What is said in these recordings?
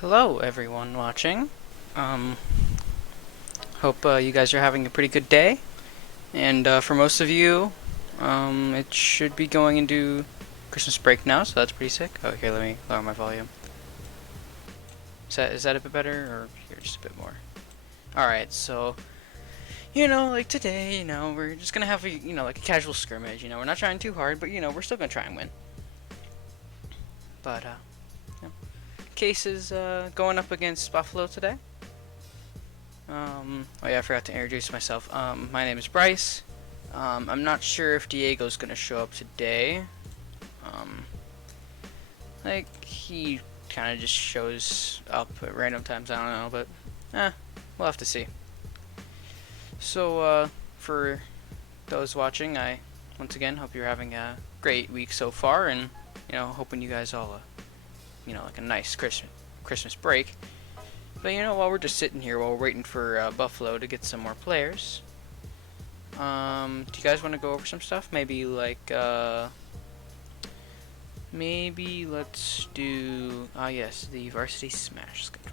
Hello, everyone watching. Um, hope you guys are having a pretty good day. And for most of you, it should be going into Christmas break now, so that's pretty sick. Oh, here, let me lower my volume. Is that a bit better, or here, just a bit more? Alright, so, like today, we're just gonna have like a casual scrimmage. We're not trying too hard, but, we're still gonna try and win. But, Case is going up against Buffalo today. Oh yeah, I forgot to introduce myself. My name is Bryce. I'm not sure if Diego's gonna show up today. He kind of just shows up at random times. I don't know, but we'll have to see. So, for those watching, I once again hope you're having a great week so far, and hoping you guys all, like a nice Christmas break. But while we're just sitting here while we're waiting for Buffalo to get some more players, do you guys want to go over some stuff? Maybe maybe let's do yes, the Varsity Smash schedule.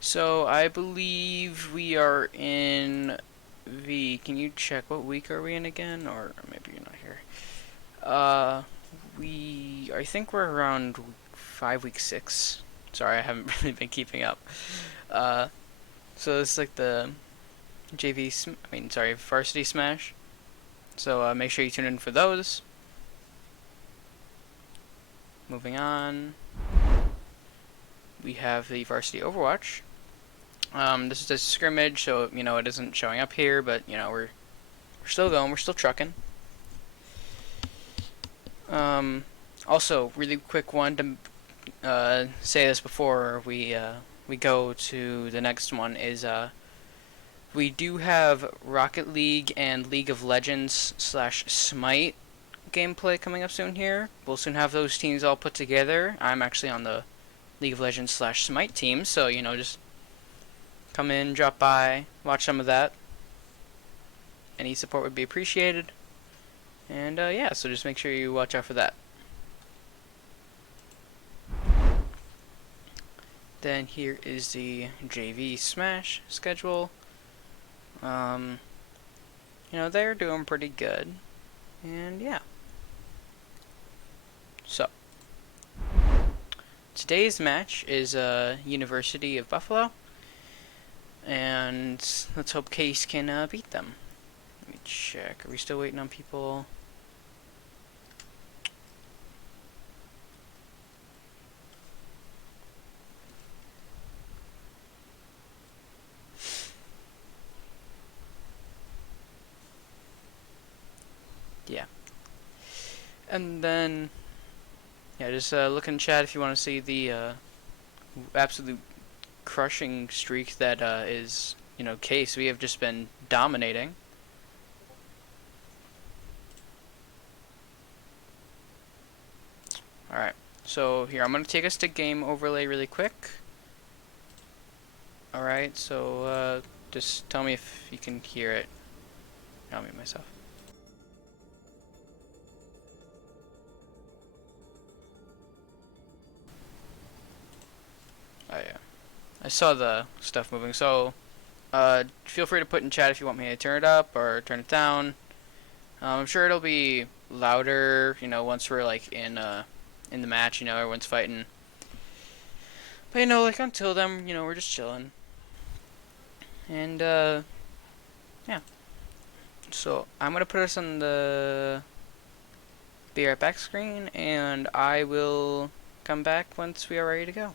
So I believe we are in the. Can you check what week are we in again? Or maybe you're not here. I think we're around week 6. Sorry, I haven't really been keeping up. So it's like the Varsity Smash. So make sure you tune in for those. Moving on, we have the Varsity Overwatch. This is a scrimmage, so it isn't showing up here, but we're still going, we're still trucking. Also, really quick one to say this before we go to the next one is we do have Rocket League and League of Legends / Smite gameplay coming up soon here. We'll soon have those teams all put together. I'm actually on the League of Legends / Smite team, so just come in, drop by, watch some of that. Any support would be appreciated. And yeah, so just make sure you watch out for that. Then here is the JV Smash schedule. They're doing pretty good. And yeah. So, today's match is University of Buffalo. And let's hope Case can beat them. Let me check. Are we still waiting on people? Yeah. And then, yeah, just look in chat if you want to see the absolute crushing streak that is, Case. We have just been dominating. Alright, so here, I'm going to take us to game overlay really quick. Alright, so just tell me if you can hear it. I'll mute myself. Oh yeah, I saw the stuff moving, so feel free to put in chat if you want me to turn it up or turn it down. I'm sure it'll be louder, once we're like in the match, everyone's fighting. But like until then, we're just chilling. And yeah. So I'm gonna put us on the be right back screen, and I will come back once we are ready to go.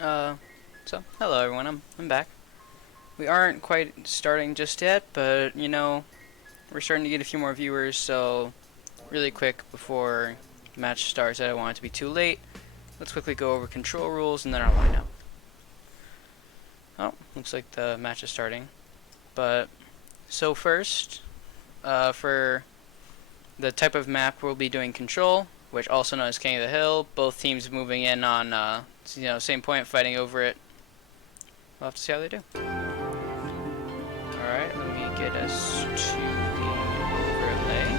Uh, hello everyone, I'm back. We aren't quite starting just yet, but you know, we're starting to get a few more viewers, so really quick before the match starts, I don't want it to be too late. Let's quickly go over control rules and then our lineup. Oh, looks like the match is starting. But, so first, for the type of map we'll be doing control, which also known as King of the Hill. Both teams moving in on, same point, fighting over it. We'll have to see how they do. Alright, let me get us to the overlay.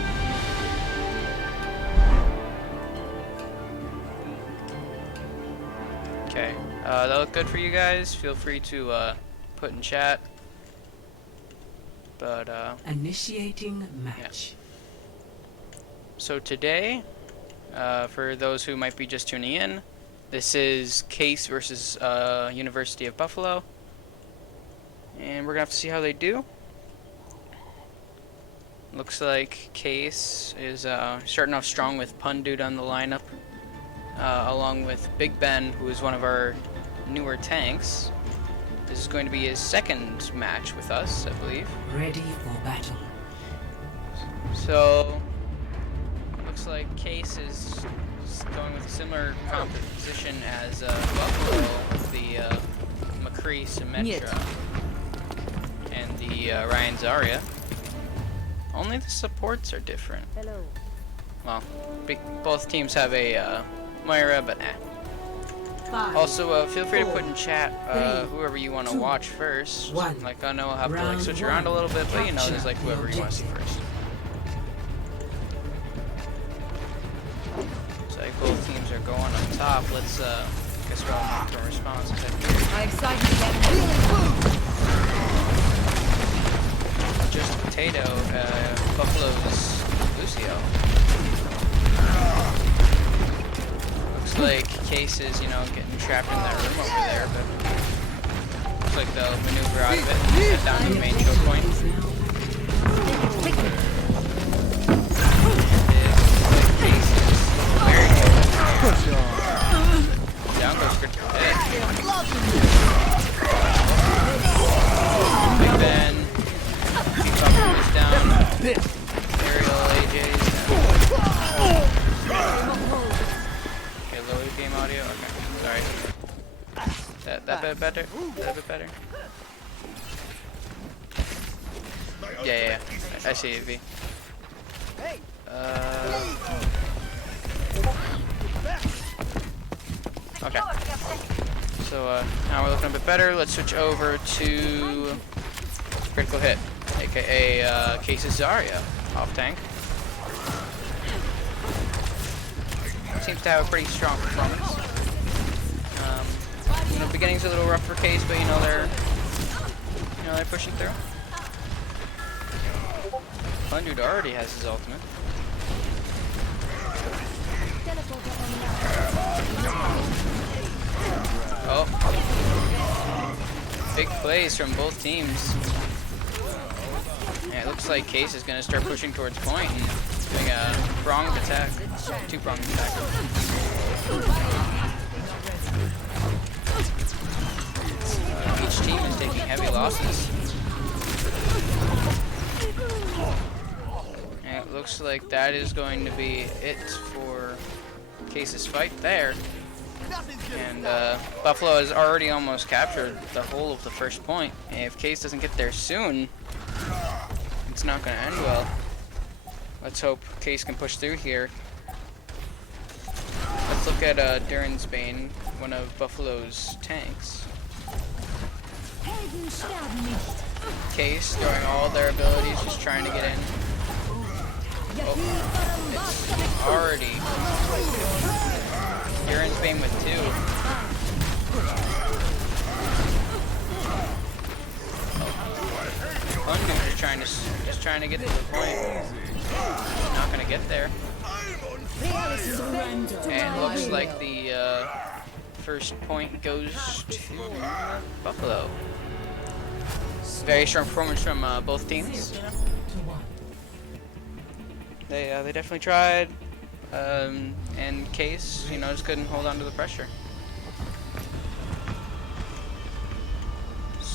Okay, that looked good for you guys. Feel free to put in chat. But initiating match. Yeah. So today, for those who might be just tuning in, this is Case versus University of Buffalo. And we're going to have to see how they do. Looks like Case is starting off strong with Pun Dude on the lineup, along with Big Ben, who is one of our newer tanks. This is going to be his second match with us, I believe. Ready for battle. So, looks like Case is going with a similar composition as Buffalo, with the McCree Symmetra and the Ryan Zarya. Only the supports are different. Hello. Well, both teams have a Myra, but nah. Also, feel free to put in chat whoever you want to watch first. Like, I know I'll have to like switch around a little bit, but you know, there's like whoever you want to see first. So like both teams are going on top. Let's guess we're all making responses. I'm excited to get really Just Potato, Buffalo's Lucio. Looks like Case is, getting trapped in that room over there, but looks like they'll maneuver out of it and head down to the main choke point. Case is very good. Down goes critical hit. Big Ben. Buffalo is down. Aerial AJ's down. Okay, low game audio. Okay, sorry. That bit better? That bit better? Yeah. I see it, V. Okay. So, now we're looking a bit better. Let's switch over to critical hit, aka Case's Zarya, off tank. Seems to have a pretty strong performance. Beginning's a little rough for Case, but they're pushing through. Fun Dude already has his ultimate. Oh, big plays from both teams. Yeah, it looks like Case is going to start pushing towards point and doing a pronged attack. Two-pronged attack. Each team is taking heavy losses. And it looks like that is going to be it for Case's fight there. And Buffalo has already almost captured the whole of the first point. And if Case doesn't get there soon, it's not going to end well. Let's hope Case can push through here. Let's look at Duran's Bane, one of Buffalo's tanks. Case throwing all their abilities, just trying to get in. Oh, it's already Duran's Bane with 2. Undu is trying to get to the point. Not gonna get there. And it looks like the first point goes to Buffalo. Very strong performance from both teams. They definitely tried. And Case, just couldn't hold on to the pressure.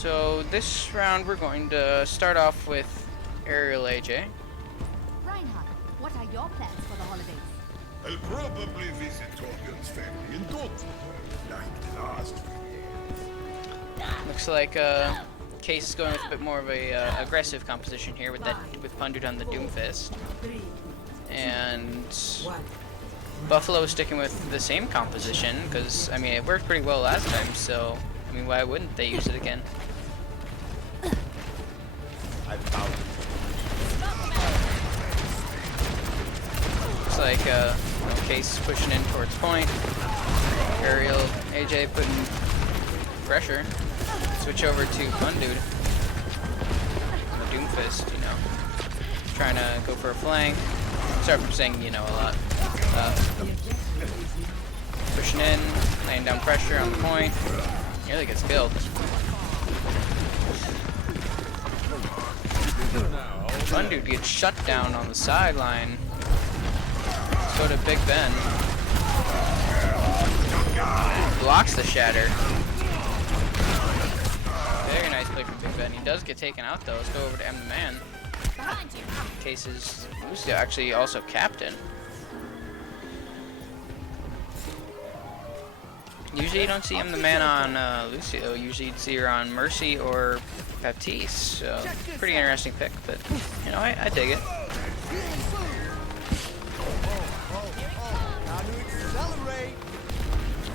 So this round we're going to start off with Aerial AJ. Reinhardt, what are your plans for the holidays? I'll probably visit Torbjörn's family in Dortmund, like the last few years. Looks like Case is going with a bit more of a aggressive composition here with Pundit on the Doomfist. 3, And 1. Buffalo is sticking with the same composition because, I mean, it worked pretty well last time, so, I mean, why wouldn't they use it again? I found Looks like Case pushing in towards point. Aerial AJ putting pressure. Switch over to Pundude. The Doomfist, you know, trying to go for a flank. Sorry for saying, you know, a lot. Pushing in, laying down pressure on the point. Nearly gets killed. Pundude gets shut down on the sideline. So did Big Ben. Blocks the shatter. Very nice play from Big Ben. He does get taken out though. Let's go over to M the Man. Cases Lucio actually also captain. Usually you don't see him the man on Lucio. Usually you'd see her on Mercy or Baptiste. So pretty interesting pick, but you know I dig it.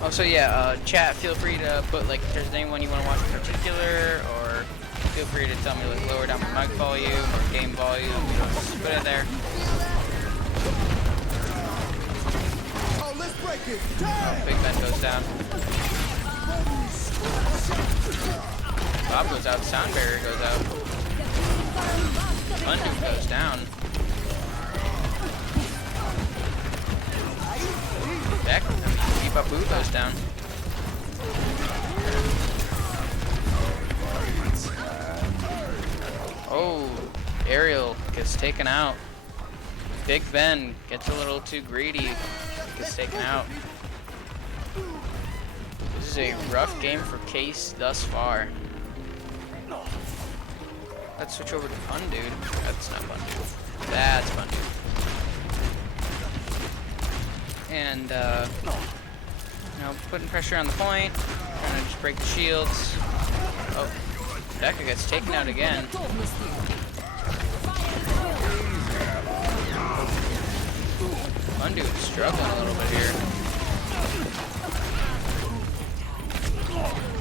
Also, yeah, chat, feel free to put, like, if there's anyone you want to watch in particular, or feel free to tell me, like, lower down my mic volume or game volume, you know, just put it there. Oh, Big Ben goes down. Bob goes out, Sound Barrier goes out. Undo goes down. Back, Babu goes down. Oh, Aerial gets taken out. Big Ben gets a little too greedy, gets taken out. This is a rough game for Case thus far. Let's switch over to Pundude. That's not Pundude. That's Pundude. And, you know, putting pressure on the point, trying to just break the shields. Oh, Becca gets taken out again. Pundude struggling a little bit here.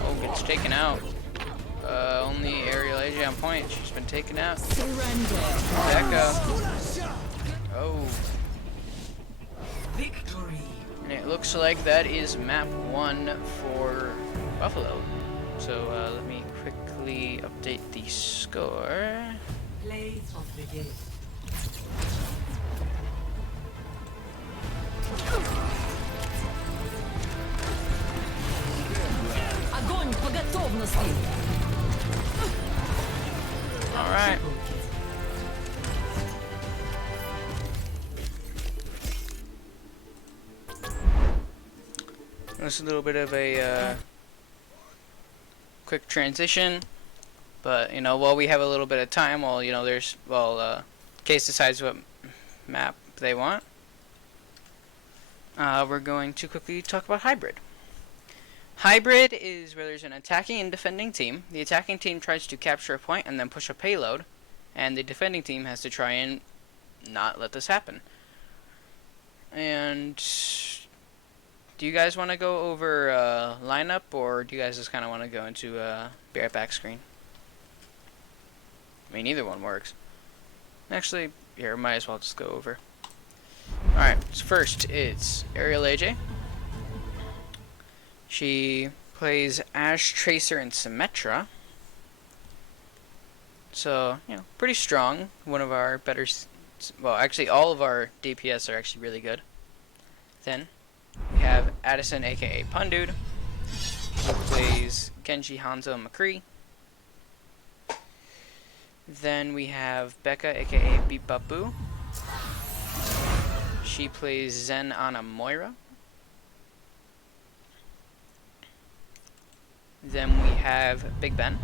Oh, gets taken out. Only Aerial AJ on point. She's been taken out. Becca. Oh. Victory. And it looks like that is map 1 for Buffalo. So let me quickly update the score. Play of the game. Огонь по готовности! Alright. This is a little bit of a quick transition, but you know, while we have a little bit of time, while you know, Case decides what map they want, we're going to quickly talk about hybrid. Hybrid is where there's an attacking and defending team. The attacking team tries to capture a point and then push a payload, and the defending team has to try and not let this happen. And do you guys want to go over lineup, or do you guys just kind of want to go into be right back screen? I mean, either one works. Actually, here, might as well just go over. Alright, so first it's Aerial AJ. She plays Ash, Tracer, and Symmetra. So, you know, pretty strong. One of our better... Well, actually, all of our DPS are actually really good. Then we have Addison, aka Pundude, who plays Genji, Hanzo, and McCree. Then we have Becca, aka Beep Babu. She plays Zen, Ana, Moira. Then we have Big Ben,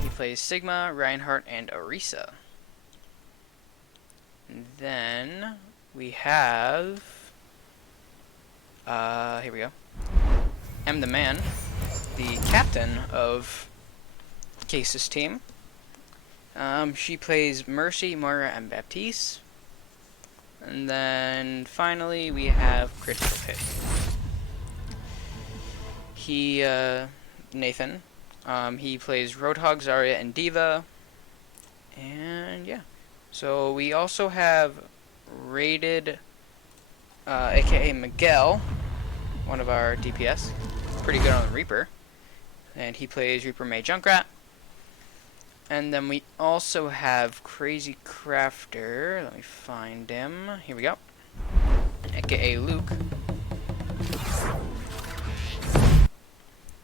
He plays Sigma, Reinhardt, and Orisa. And then we have here we go. M the Man, the captain of Case's team. She plays Mercy, Moira, and Baptiste. And then finally we have Critical Hit. Nathan, he plays Roadhog, Zarya, and Diva. And yeah. So we also have Rated, aka Miguel, one of our DPS. Pretty good on the Reaper. And he plays Reaper, May, Junkrat. And then we also have Crazy Crafter. Let me find him. Here we go. AKA Luke.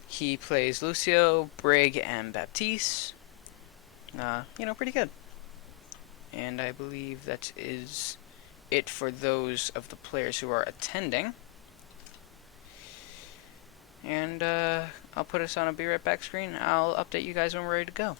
He plays Lucio, Brig, and Baptiste. Pretty good. And I believe that is it for those of the players who are attending. And I'll put us on a Be Right Back screen. I'll update you guys when we're ready to go.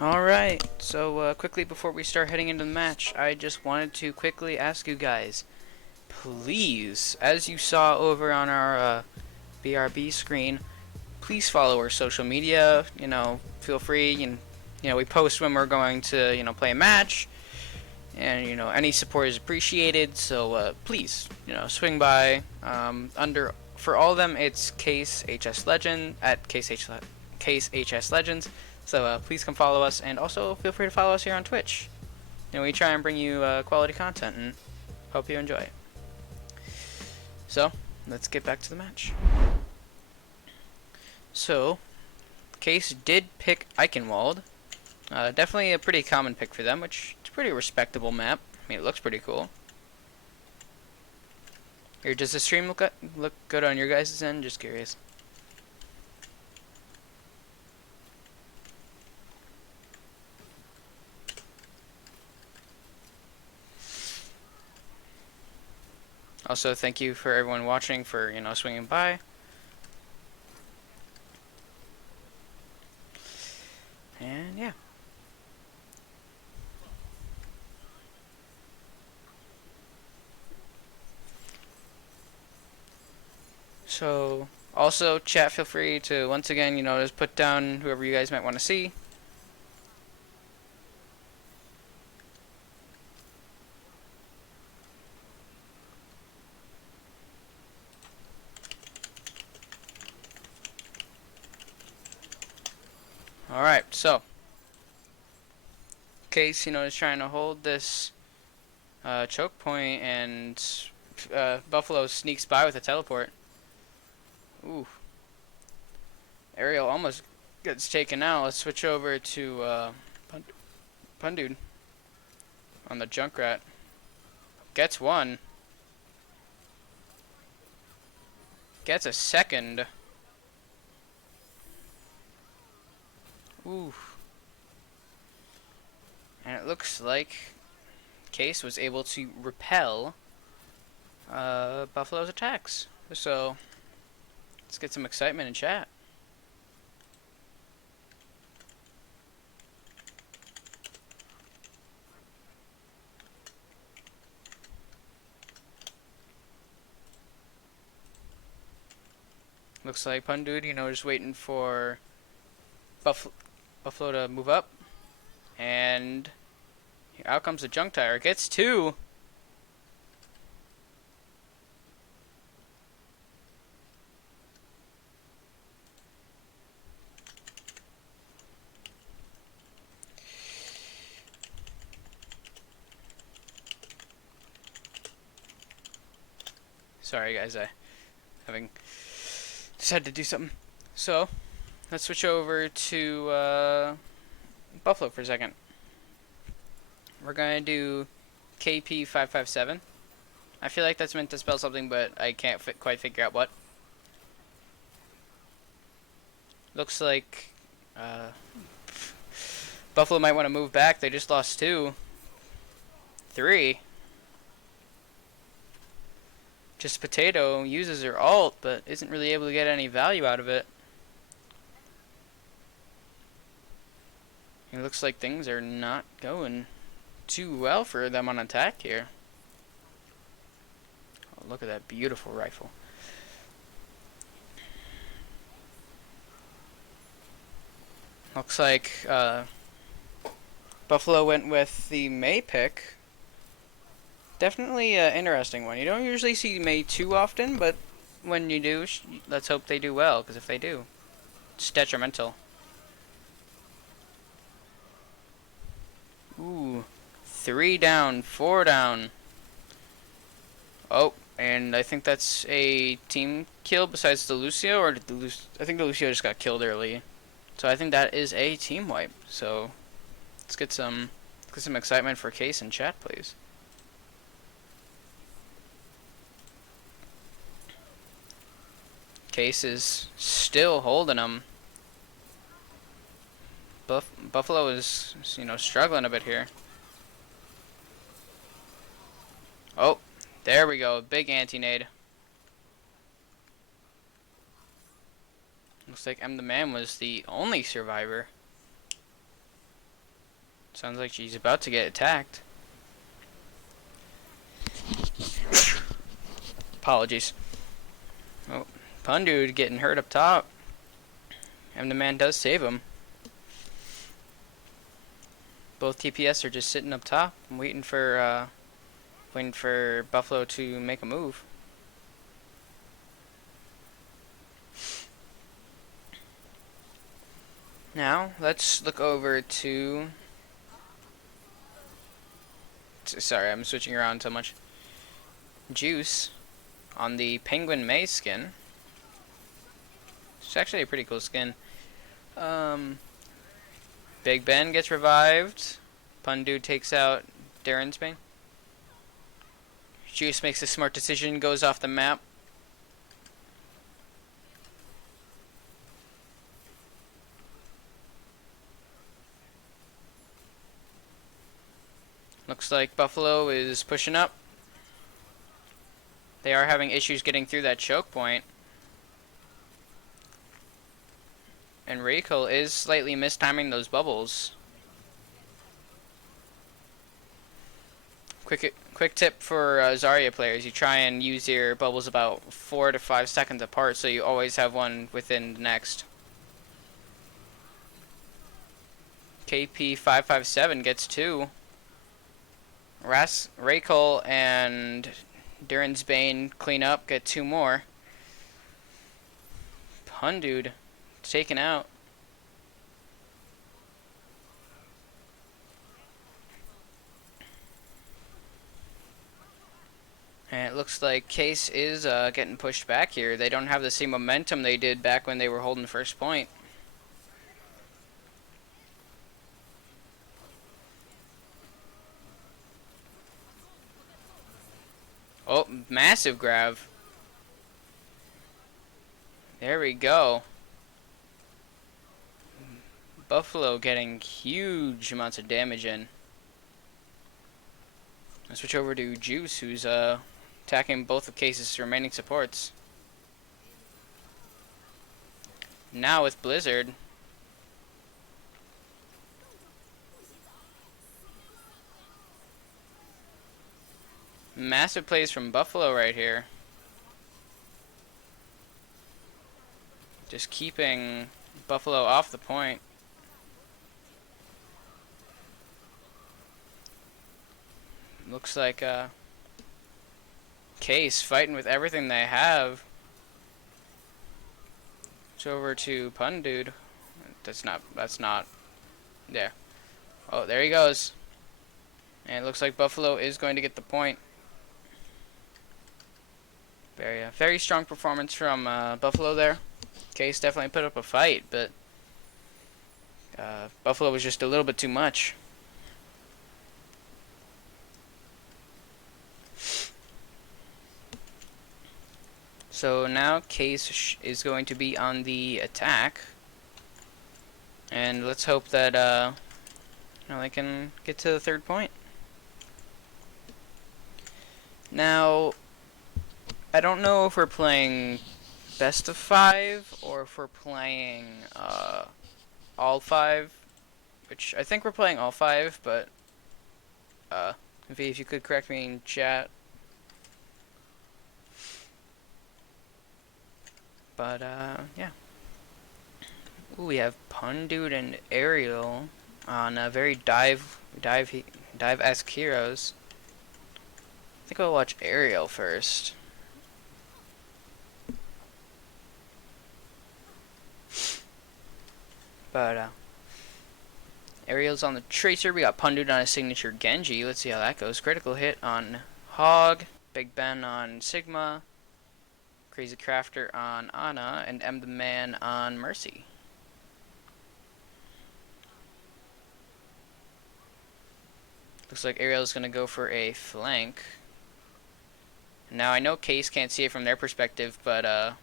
Alright, so quickly before we start heading into the match, I just wanted to quickly ask you guys, please, as you saw over on our BRB screen, please follow our social media. Feel free, we post when we're going to, play a match, and, any support is appreciated, so please, swing by. For all of them, it's Case HS Legend, at Case HS Legends. So please come follow us, and also feel free to follow us here on Twitch. We try and bring you quality content, and hope you enjoy it. So let's get back to the match. So Case did pick Eichenwald, Definitely a pretty common pick for them, which is a pretty respectable map. I mean, it looks pretty cool. Here, does the stream look good on your guys' end? Just curious. Also, thank you for everyone watching for, swinging by. And yeah. So, also, chat, feel free to, once again, just put down whoever you guys might want to see. Alright, so, Case, is trying to hold this choke point, and Buffalo sneaks by with a teleport. Ooh. Ariel almost gets taken out. Let's switch over to Pundude on the Junkrat. Gets one. Gets a second. Ooh. And it looks like Case was able to repel Buffalo's attacks. So, let's get some excitement in chat. Looks like Pundude, just waiting for Buffalo to move up. And out comes the junk tire. Gets two. Sorry guys, just had to do something. So, let's switch over to Buffalo for a second. We're gonna do KP557. I feel like that's meant to spell something, but I can't quite figure out what. Looks like Buffalo might want to move back. They just lost 2. 3. Just Potato uses her ult, but isn't really able to get any value out of it. It looks like things are not going too well for them on attack here. Oh, look at that beautiful rifle. Looks like Buffalo went with the Mei pick. Definitely an interesting one. You don't usually see Mei too often, but when you do, let's hope they do well, because if they do, it's detrimental. Ooh. 3 down, 4 down. Oh, and I think that's a team kill besides the Lucio, or did I think the Lucio just got killed early. So I think that is a team wipe. So let's get some excitement for Case in chat, please. Case is still holding them. Buffalo is, struggling a bit here. Oh, there we go. Big anti-nade. Looks like the Man was the only survivor. Sounds like she's about to get attacked. Apologies. Oh, Pundude getting hurt up top. The Man does save him. Both TPS are just sitting up top and waiting for Buffalo to make a move. Now, let's look over to... Sorry, I'm switching around so much. Juice on the Penguin Mei skin. It's actually a pretty cool skin. Big Ben gets revived. Pundu takes out Darren's Bane. Juice makes a smart decision, goes off the map. Looks like Buffalo is pushing up. They are having issues getting through that choke point. And Reiko is slightly mistiming those bubbles. Quick tip for Zarya players: you try and use your bubbles about 4 to 5 seconds apart, so you always have one within the next. KP557 gets 2. Reiko and Darren's Bane clean up, get 2 more. Pundude taken out. And it looks like Case is getting pushed back here. They don't have the same momentum they did back when they were holding first point. Oh, massive grab. There we go. Buffalo getting huge amounts of damage in. I'll switch over to Juice, who's attacking both of Case's remaining supports. Now with Blizzard. Massive plays from Buffalo right here. Just keeping Buffalo off the point. Looks like Case fighting with everything they have. It's over to Pundude. That's not. There. Oh, there he goes. And it looks like Buffalo is going to get the point. Very strong performance from Buffalo there. Case definitely put up a fight, but Buffalo was just a little bit too much. So now Case is going to be on the attack, and let's hope that they can get to the 3rd point. Now, I don't know if we're playing best of 5 or if we're playing all 5, which I think we're playing all 5, but if you could correct me in chat. But yeah. Ooh, we have Pundude and Ariel on very dive-esque heroes. I think I'll watch Ariel first. But Ariel's on the Tracer. We got Pundude on his signature Genji. Let's see how that goes. Critical hit on Hog. Big Ben on Sigma. Crazy Crafter on Ana. And M the Man on Mercy. Looks like Ariel's going to go for a flank. Now, I know Case can't see it from their perspective, but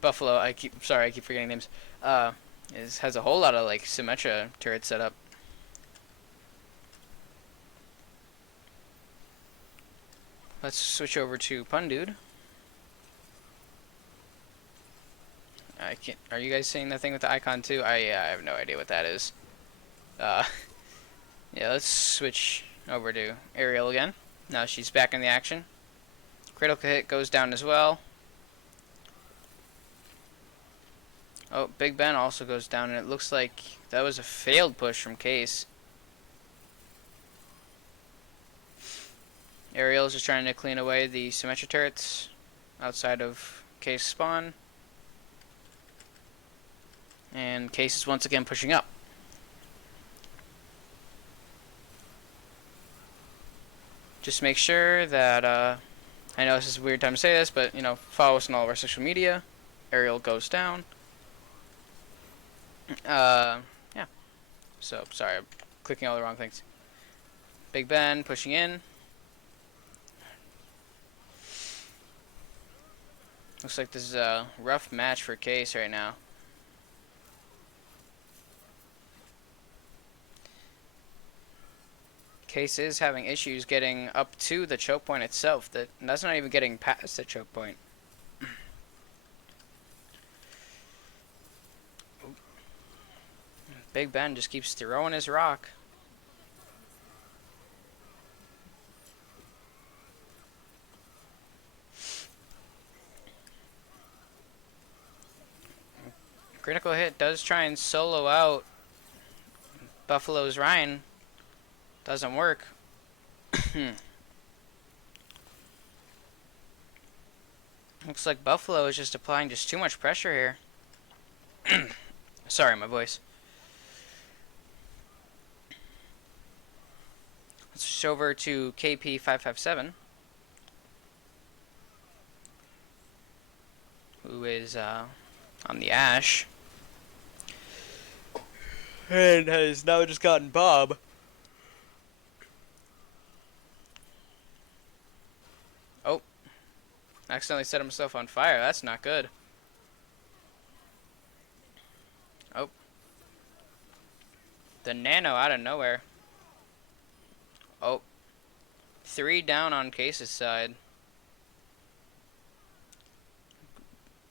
Buffalo, I keep forgetting names, has a whole lot of like Symmetra turrets set up. Let's switch over to Pundude. I can't. Are you guys seeing that thing with the icon too? I have no idea what that is. Yeah, let's switch over to Ariel again. Now she's back in the action. Critical hit goes down as well. Oh, Big Ben also goes down, and it looks like that was a failed push from Case. Ariel's just trying to clean away the Symmetra turrets outside of Case spawn. And Case is once again pushing up. Just make sure that, I know this is a weird time to say this, but, follow us on all of our social media. Ariel goes down. Yeah. So, sorry, I'm clicking all the wrong things. Big Ben pushing in. Looks like this is a rough match for Case right now. Case is having issues getting up to the choke point itself. That's not even getting past the choke point. Big Ben just keeps throwing his rock. Critical hit does try and solo out Buffalo's Ryan. Doesn't work. Looks like Buffalo is just applying just too much pressure here. Sorry, my voice. Let's switch over to KP557, who is on the Ash. And has now just gotten Bob. Oh. Accidentally set himself on fire. That's not good. Oh. The nano out of nowhere. Oh. 3 down on Case's side.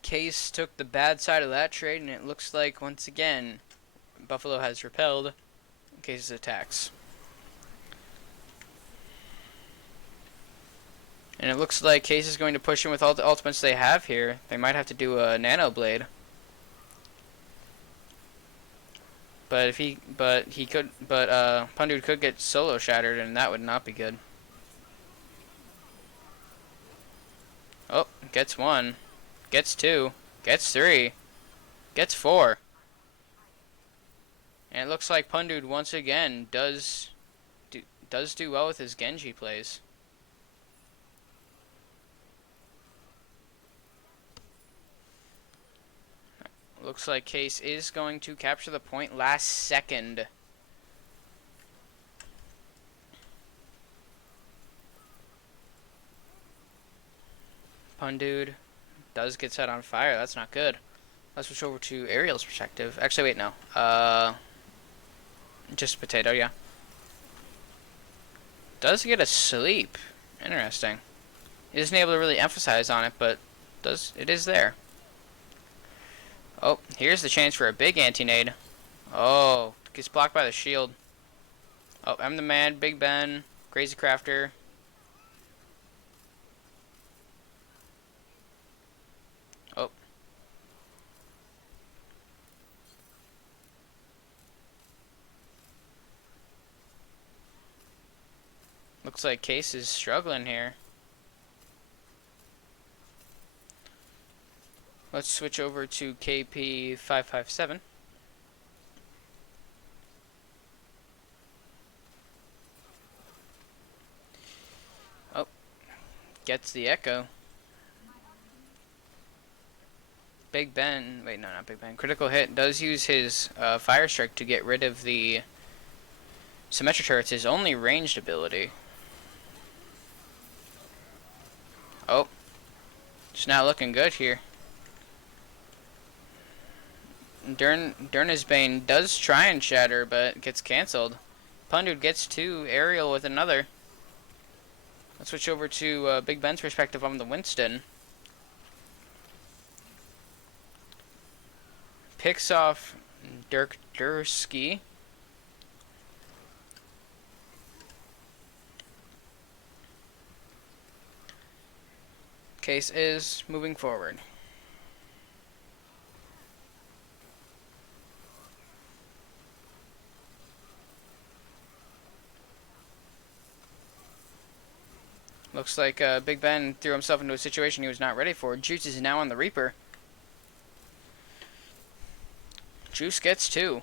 Case took the bad side of that trade, and it looks like, once again, Buffalo has repelled Case's attacks. And it looks like Case is going to push in with all the ultimates they have here. They might have to do a Nano Blade. But Pundude could get solo shattered, and that would not be good. Oh, gets 1, gets 2, gets 3, gets 4. And it looks like Pundude once again does do well with his Genji plays. Looks like Case is going to capture the point last second. Pundude does get set on fire. That's not good. Let's switch over to Ariel's perspective. Actually, wait, no. Just Potato, yeah. Does get a sleep. Interesting. He isn't able to really emphasize on it, but it is there. Oh, here's the chance for a big anti-nade. Oh, gets blocked by the shield. Oh, I'm the man, Big Ben, Crazy Crafter. Oh. Looks like Case is struggling here. Let's switch over to KP557. Oh, gets the echo. Big Ben, wait, no, not Big Ben. Critical hit does use his Fire Strike to get rid of the Symmetric Turrets, his only ranged ability. Oh, it's not looking good here. Durna's Bane does try and shatter, but gets cancelled. Pundude gets 2, Ariel with another. Let's switch over to Big Ben's perspective on the Winston. Picks off Dirk Dursky. Case is moving forward. Looks like Big Ben threw himself into a situation he was not ready for. Juice is now on the Reaper. Juice gets 2.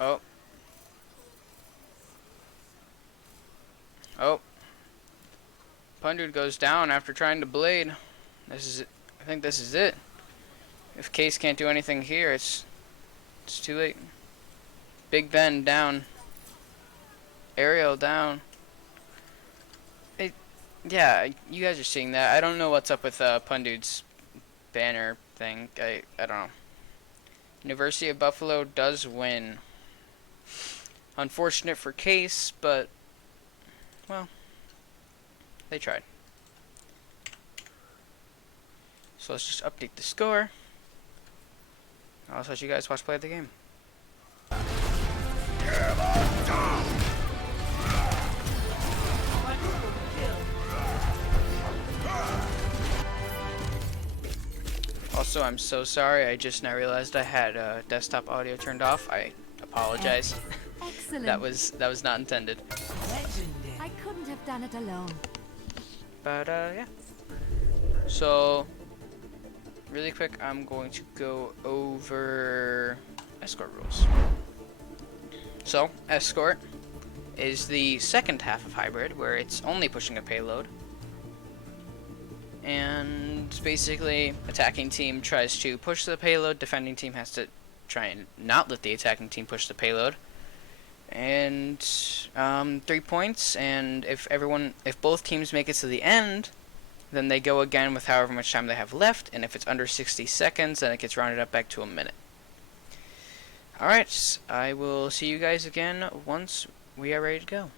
Oh. Pundude goes down after trying to blade. This is it. I think this is it. If Case can't do anything here, it's too late. Big Ben down. Ariel down. Yeah, you guys are seeing that. I don't know what's up with Pundude's banner thing. I don't know. University of Buffalo does win. Unfortunate for Case, but well, they tried. So let's just update the score. I'll let you guys watch play the game. Also, I'm so sorry. I just now realized I had desktop audio turned off. I apologize. Excellent. that was not intended. Legendary. I couldn't have done it alone. But yeah. So really quick, I'm going to go over escort rules. So escort is the second half of hybrid, where it's only pushing a payload. And basically, attacking team tries to push the payload, defending team has to try and not let the attacking team push the payload. And 3 points, and if both teams make it to the end, then they go again with however much time they have left, and if it's under 60 seconds, then it gets rounded up back to a minute. Alright, I will see you guys again once we are ready to go.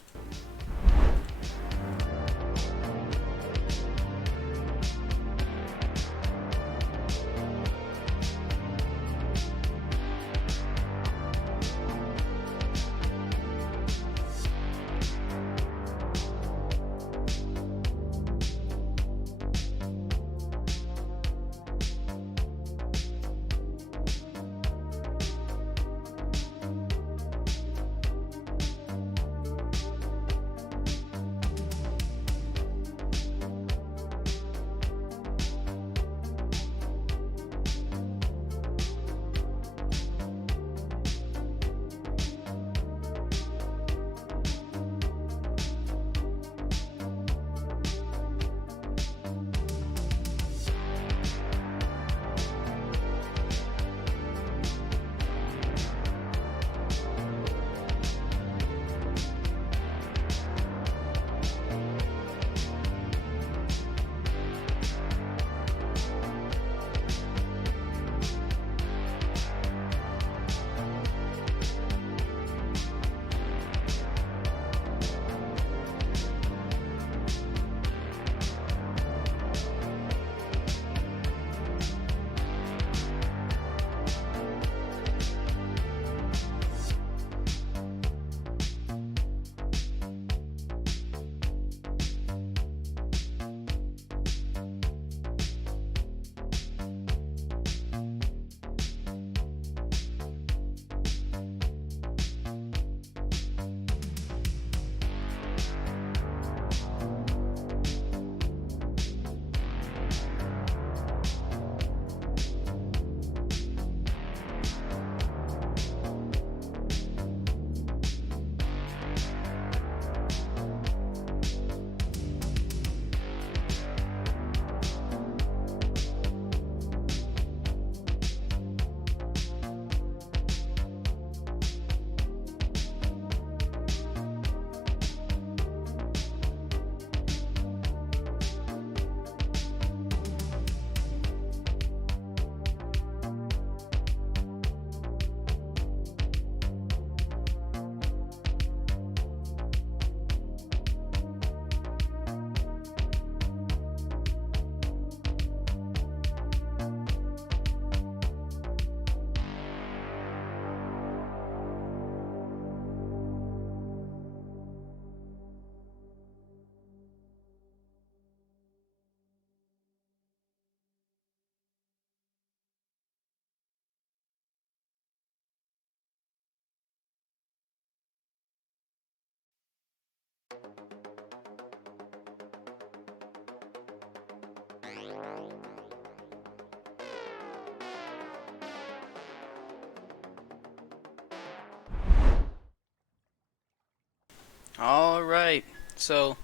Alright, so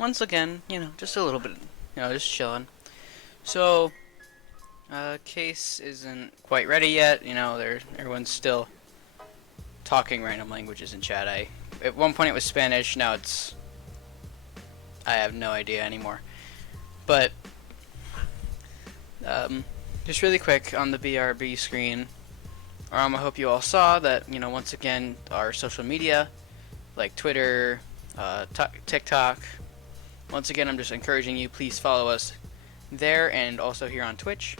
once again, just a little bit, just chilling. So, Case isn't quite ready yet. Everyone's still talking random languages in chat. At one point it was Spanish, now I have no idea anymore. But, just really quick on the BRB screen, I hope you all saw that, once again, our social media, like Twitter, TikTok, once again, I'm just encouraging you, please follow us there and also here on Twitch.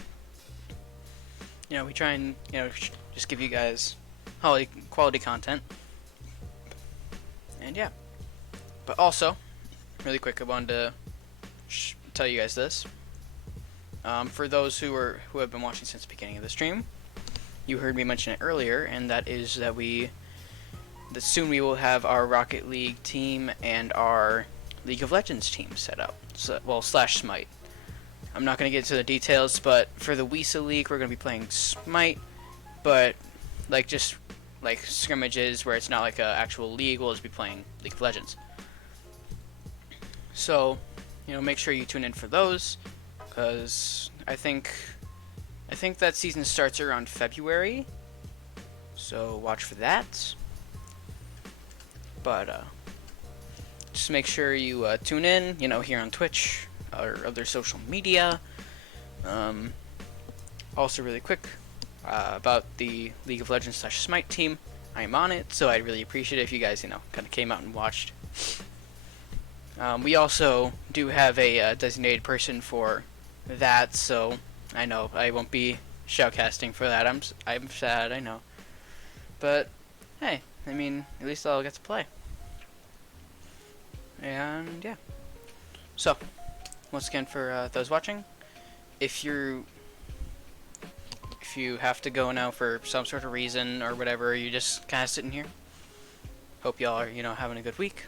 We try and, just give you guys quality content. And yeah. But also, really quick, I wanted to tell you guys this. For those who have been watching since the beginning of the stream, you heard me mention it earlier, and that is that soon we will have our Rocket League team and our League of Legends team set up. Slash Smite. I'm not going to get into the details, but for the WISA League, we're going to be playing Smite, but just like scrimmages where it's not like an actual league, we'll just be playing League of Legends. So, make sure you tune in for those, because I think that season starts around February, so watch for that. But just make sure you tune in, here on Twitch or other social media. Also, really quick about the League of Legends / Smite team, I'm on it, so I'd really appreciate it if you guys, kind of came out and watched. We also do have a designated person for that, so I know I won't be shoutcasting for that. I'm sad, I know, but hey, at least I'll get to play. And yeah. So, once again, for those watching, if you have to go now for some sort of reason or whatever, you just kind of sitting here. Hope y'all are, having a good week.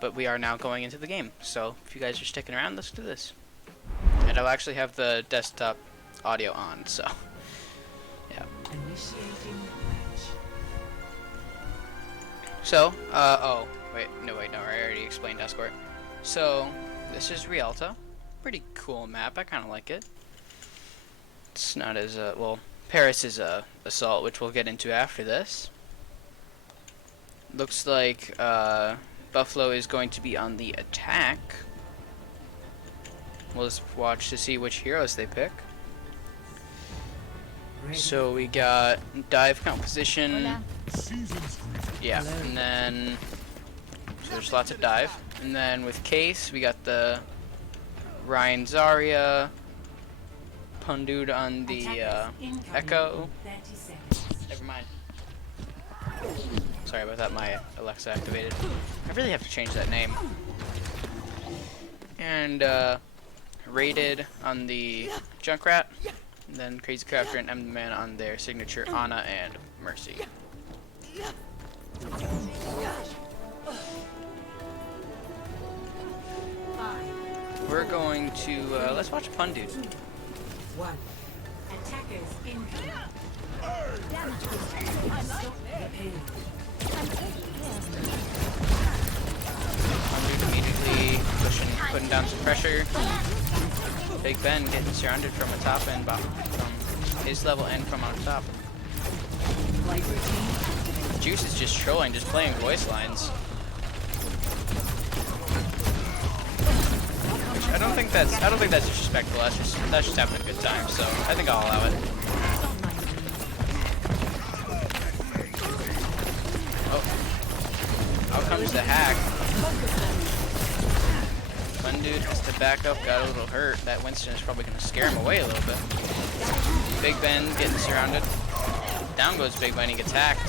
But we are now going into the game, so if you guys are sticking around, let's do this. And I'll actually have the desktop audio on, so yeah. Initiating match. So, oh, wait, no, I already explained Escort. So, this is Rialta. Pretty cool map, I kind of like it. It's not as, Paris is, Assault, which we'll get into after this. Looks like, Buffalo is going to be on the attack. We'll just watch to see which heroes they pick. So we got dive composition. Hola. Yeah, and then so there's lots of dive. And then with Case, we got the Ryan Zarya, Pundude on the Echo. 30 seconds. Never mind. Sorry about that, my Alexa activated. I really have to change that name. And Rated on the Junkrat, and then Crazy Crafter and M-Man on their signature Ana and Mercy. We're going to, let's watch Pundude. 1. Attackers incoming. Pundude immediately putting down some pressure. Big Ben getting surrounded from the top and bottom, from his level and from on top. Juice is just trolling, just playing voice lines. Which I don't think that's disrespectful. That's just having a good time. So I think I'll allow it. Oh, out comes the hack. One dude has to back up, got a little hurt. That Winston is probably going to scare him away a little bit. Big Ben getting surrounded. Down goes Big Ben, he gets hacked.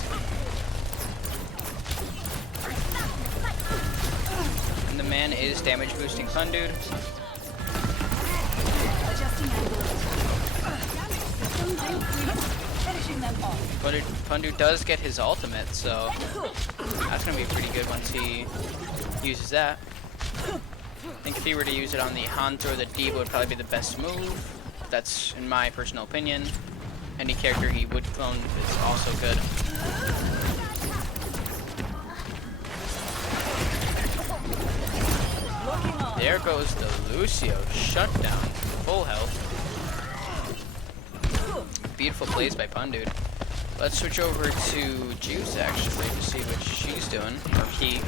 And the man is damage boosting Fun Dude. Fun Dude does get his ultimate, so that's going to be pretty good once he uses that. I think if he were to use it on the Hanzo or the D.Va would probably be the best move. That's in my personal opinion. Any character he would clone is also good. there goes the Lucio shutdown. Full health. Beautiful plays by Pun Dude. Let's switch over to Juice actually to see what she's doing. Or he.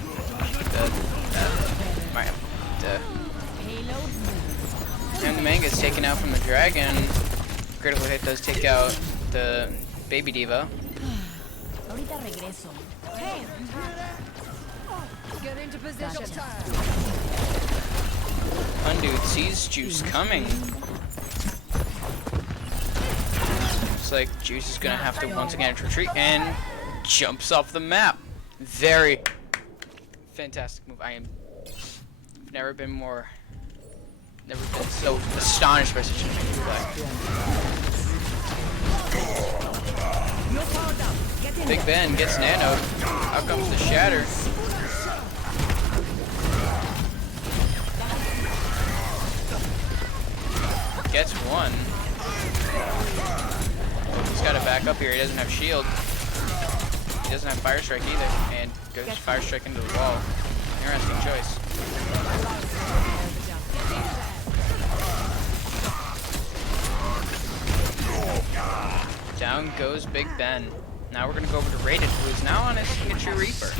And the man gets taken out from the dragon. Critical hit does take out the baby diva. Ahorita regreso. Hey, get into position. Pun Dude sees Juice coming. Looks like Juice is gonna have to once again retreat and jumps off the map. Very fantastic move. I've never been so astonished by such a move. Big Ben gets nanoed. Out comes the shatter. Gets one. He's got to back up here. He doesn't have shield. He doesn't have fire strike either, and goes fire strike into the wall. Interesting choice. Down goes Big Ben. Now we're gonna go over to Raiden, who is now on his signature Reaper.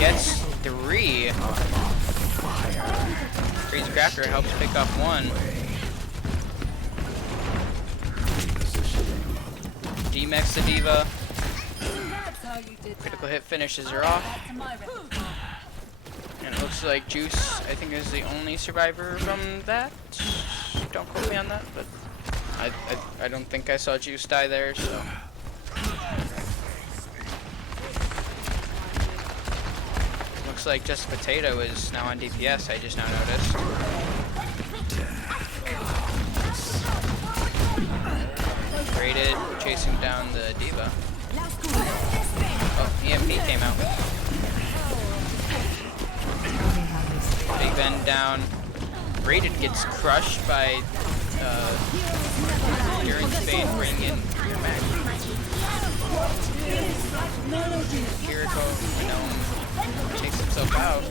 Gets 3. Freeze Crafter helps pick up 1. D-Max the Diva. Critical hit finishes her off. And it looks like Juice, I think, is the only survivor from that. Don't quote me on that, but I don't think I saw Juice die there, so. Looks like Just Potato is now on DPS, I just now noticed. Raided, chasing down the Diva. Oh, EMP came out. Big Ben down. Raided gets crushed by during Spain bringing in Mac. Kiriko, takes himself out.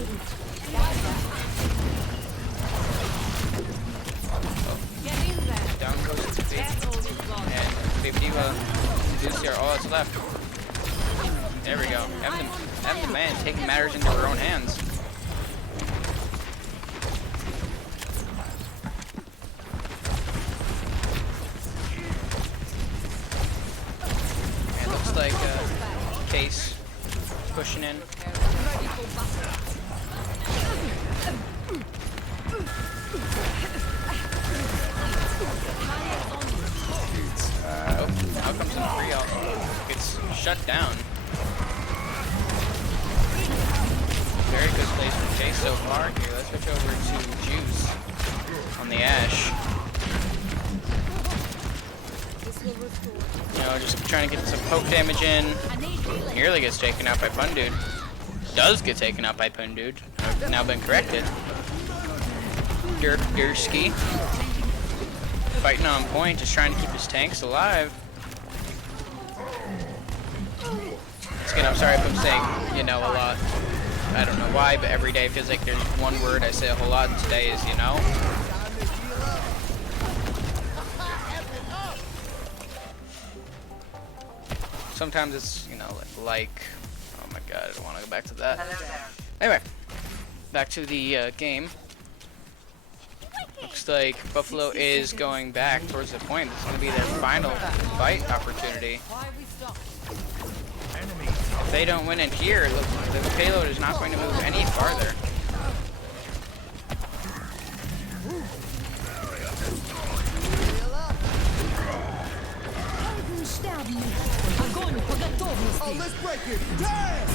Oh. Down goes the Baby. And Baby Diva and Lucy are all that's left. There we go. Have the man taking matters into her own hands. Like Case pushing in. Oh, now comes in free ult. Gets shut down. Very good plays from Case so far here. Let's switch over to Juice on the Ashe. Just trying to get some poke damage in. Nearly gets taken out by Pun Dude. Does get taken out by Pun Dude. I've now been corrected. Durski. Fighting on point, just trying to keep his tanks alive. Again, I'm sorry if I'm saying, a lot. I don't know why, but every day it feels like there's one word I say a whole lot, and today is, Sometimes it's, like, oh my god, I don't want to go back to that. Anyway, back to the game. Looks like Buffalo is going back towards the point. This is going to be their final fight opportunity. If they don't win it here, the payload is not going to move any farther.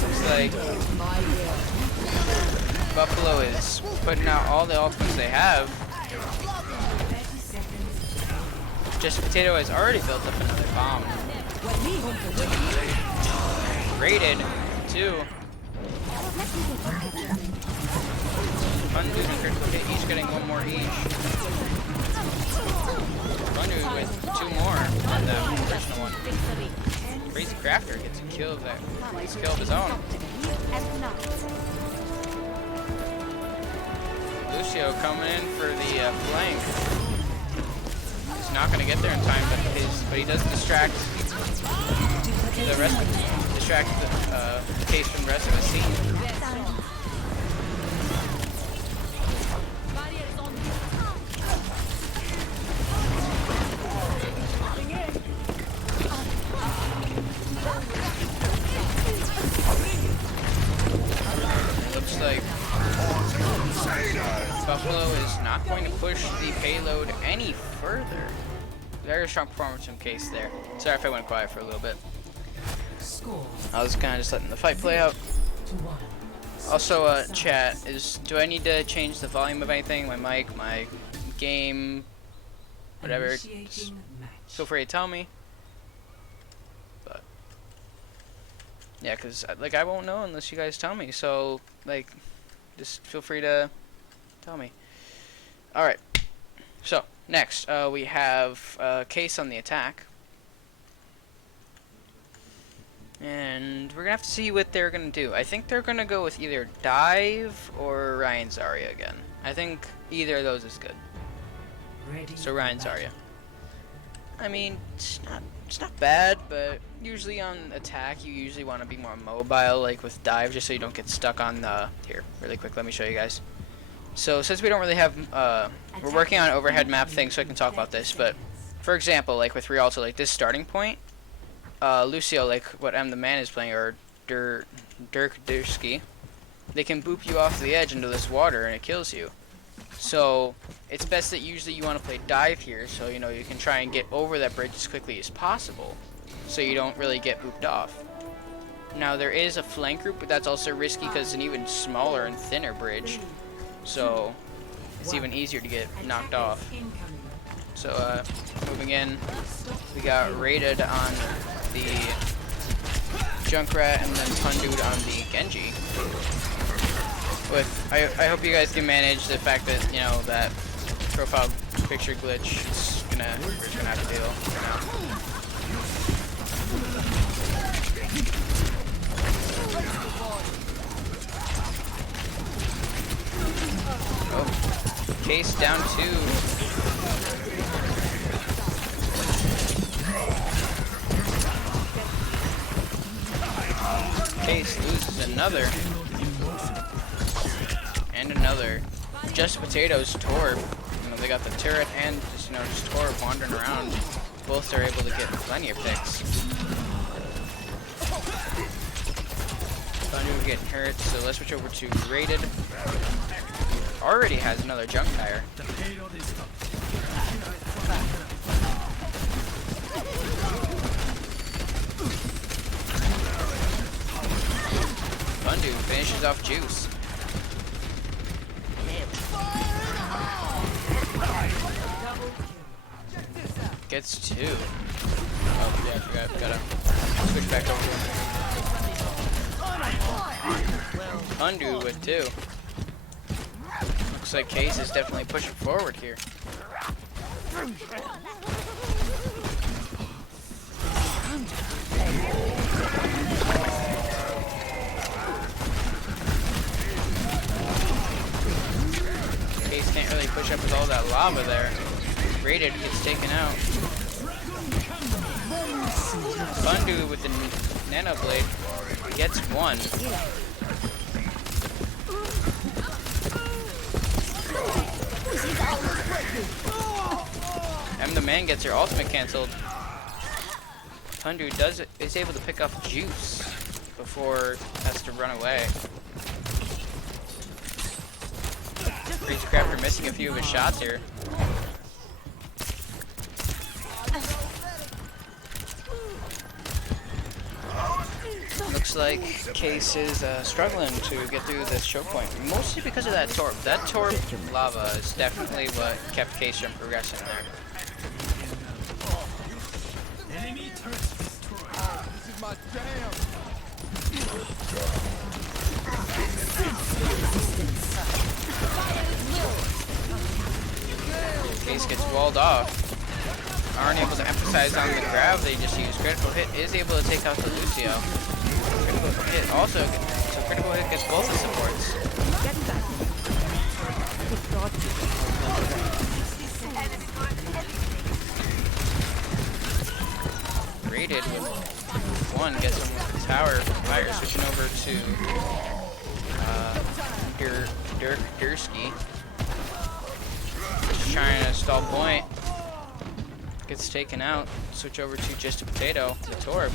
Looks like Buffalo is putting out all the offense they have. Just Potato has already built up another bomb. Raided 2. Fundu and critical hit, each getting 1 more each. Fundu with 2 more on the original one. Crazy Crafter gets a kill of his own. Lucio coming in for the flank. He's not gonna get there in time, but he does distract the rest of the case from the rest of the scene. Looks like Buffalo is not going to push the payload any further. Very strong performance from Case there. Sorry if I went quiet for a little bit. Score I was kind of just letting the fight play out. 2-1. Also, chat, do I need to change the volume of anything? My mic, my game, whatever. Initiating match. Feel free to tell me. But yeah, cause like I won't know unless you guys tell me. So like, just feel free to tell me. All right. So next, we have Case on the attack, and we're gonna have to see what they're gonna do. I think they're gonna go with either Dive or Ryan Zarya again. I think either of those is good. Ready So Ryan for battle. Zarya. I mean, it's not bad, but usually on attack you usually want to be more mobile, like with Dive, just so you don't get stuck on the. Here, really quick, let me show you guys. So since we don't really have, we're working on an overhead map thing, so I can talk about this. But for example, like with Rialto, like this starting point, Lucio, like what the Man is playing, or Dirk Dursky, they can boop you off the edge into this water and it kills you. So it's best that usually you want to play Dive here, so you know you can try and get over that bridge as quickly as possible, so you don't really get booped off. Now there is a flank group, but that's also risky because it's an even smaller and thinner bridge, so it's even easier to get knocked off. Incoming. So moving in, we got raided on the Junkrat and then Tundude on the Genji. With I hope you guys can manage the fact that, you know, that profile picture glitch is we're gonna have to deal for now. Oh, Case down 2. Case loses another. And another. Just Potatoes, Torb. You know, they got the turret and just, you know, just Torb wandering around. Both are able to get plenty of picks. Thunder getting hurt, so let's switch over to Rated. Already has another junk tire. Bundu finishes off Juice. Gets 2. Oh yeah, I forgot. Gotta switch back over. Bundu with 2. Looks like Case is definitely pushing forward here. Case can't really push up with all that lava there. Rated gets taken out. Bundu with the Nano Blade gets 1. The Man gets her ultimate cancelled. Tundu is able to pick up Juice before has to run away. Priestcrafter missing a few of his shots here. Looks like Case is struggling to get through this choke point, mostly because of that Torb. That Torb lava is definitely what kept Case from progressing there. Enemy turret destroyed. This is my jam. Case gets walled off. Aren't able to emphasize on the grab they just used. Critical hit is able to take out the Lucio. Critical hit also, so critical hit gets both the supports. Raided with one, gets him with the tower fire, switching over to Dursky. Just trying to stall point. Gets taken out. Switch over to just a potato, the Torb.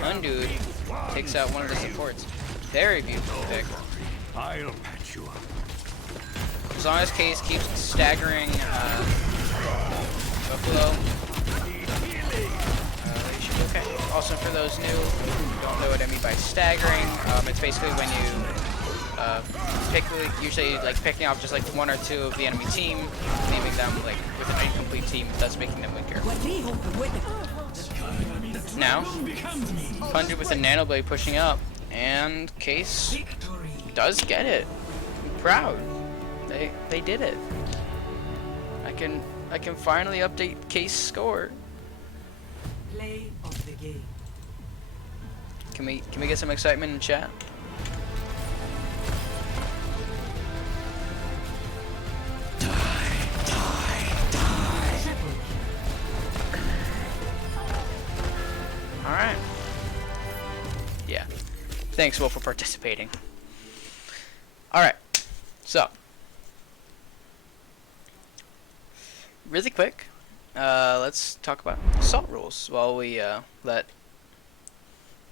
Undude takes out one of the supports. Very beautiful pick. I'll patch you up. As long as Case keeps staggering Buffalo, they should be okay. Also, for those new who don't know what I mean by staggering, it's basically when you usually like picking off just like one or two of the enemy team, leaving them like with an incomplete team, thus making them weaker. Now, Plunger with a Nano Blade pushing up, and Case does get it. I'm proud. They did it. I can finally update Case score. Play of the game. Can we get some excitement in chat? All right. Yeah. Thanks, Will, for participating. All right. So, really quick, let's talk about assault rules while we let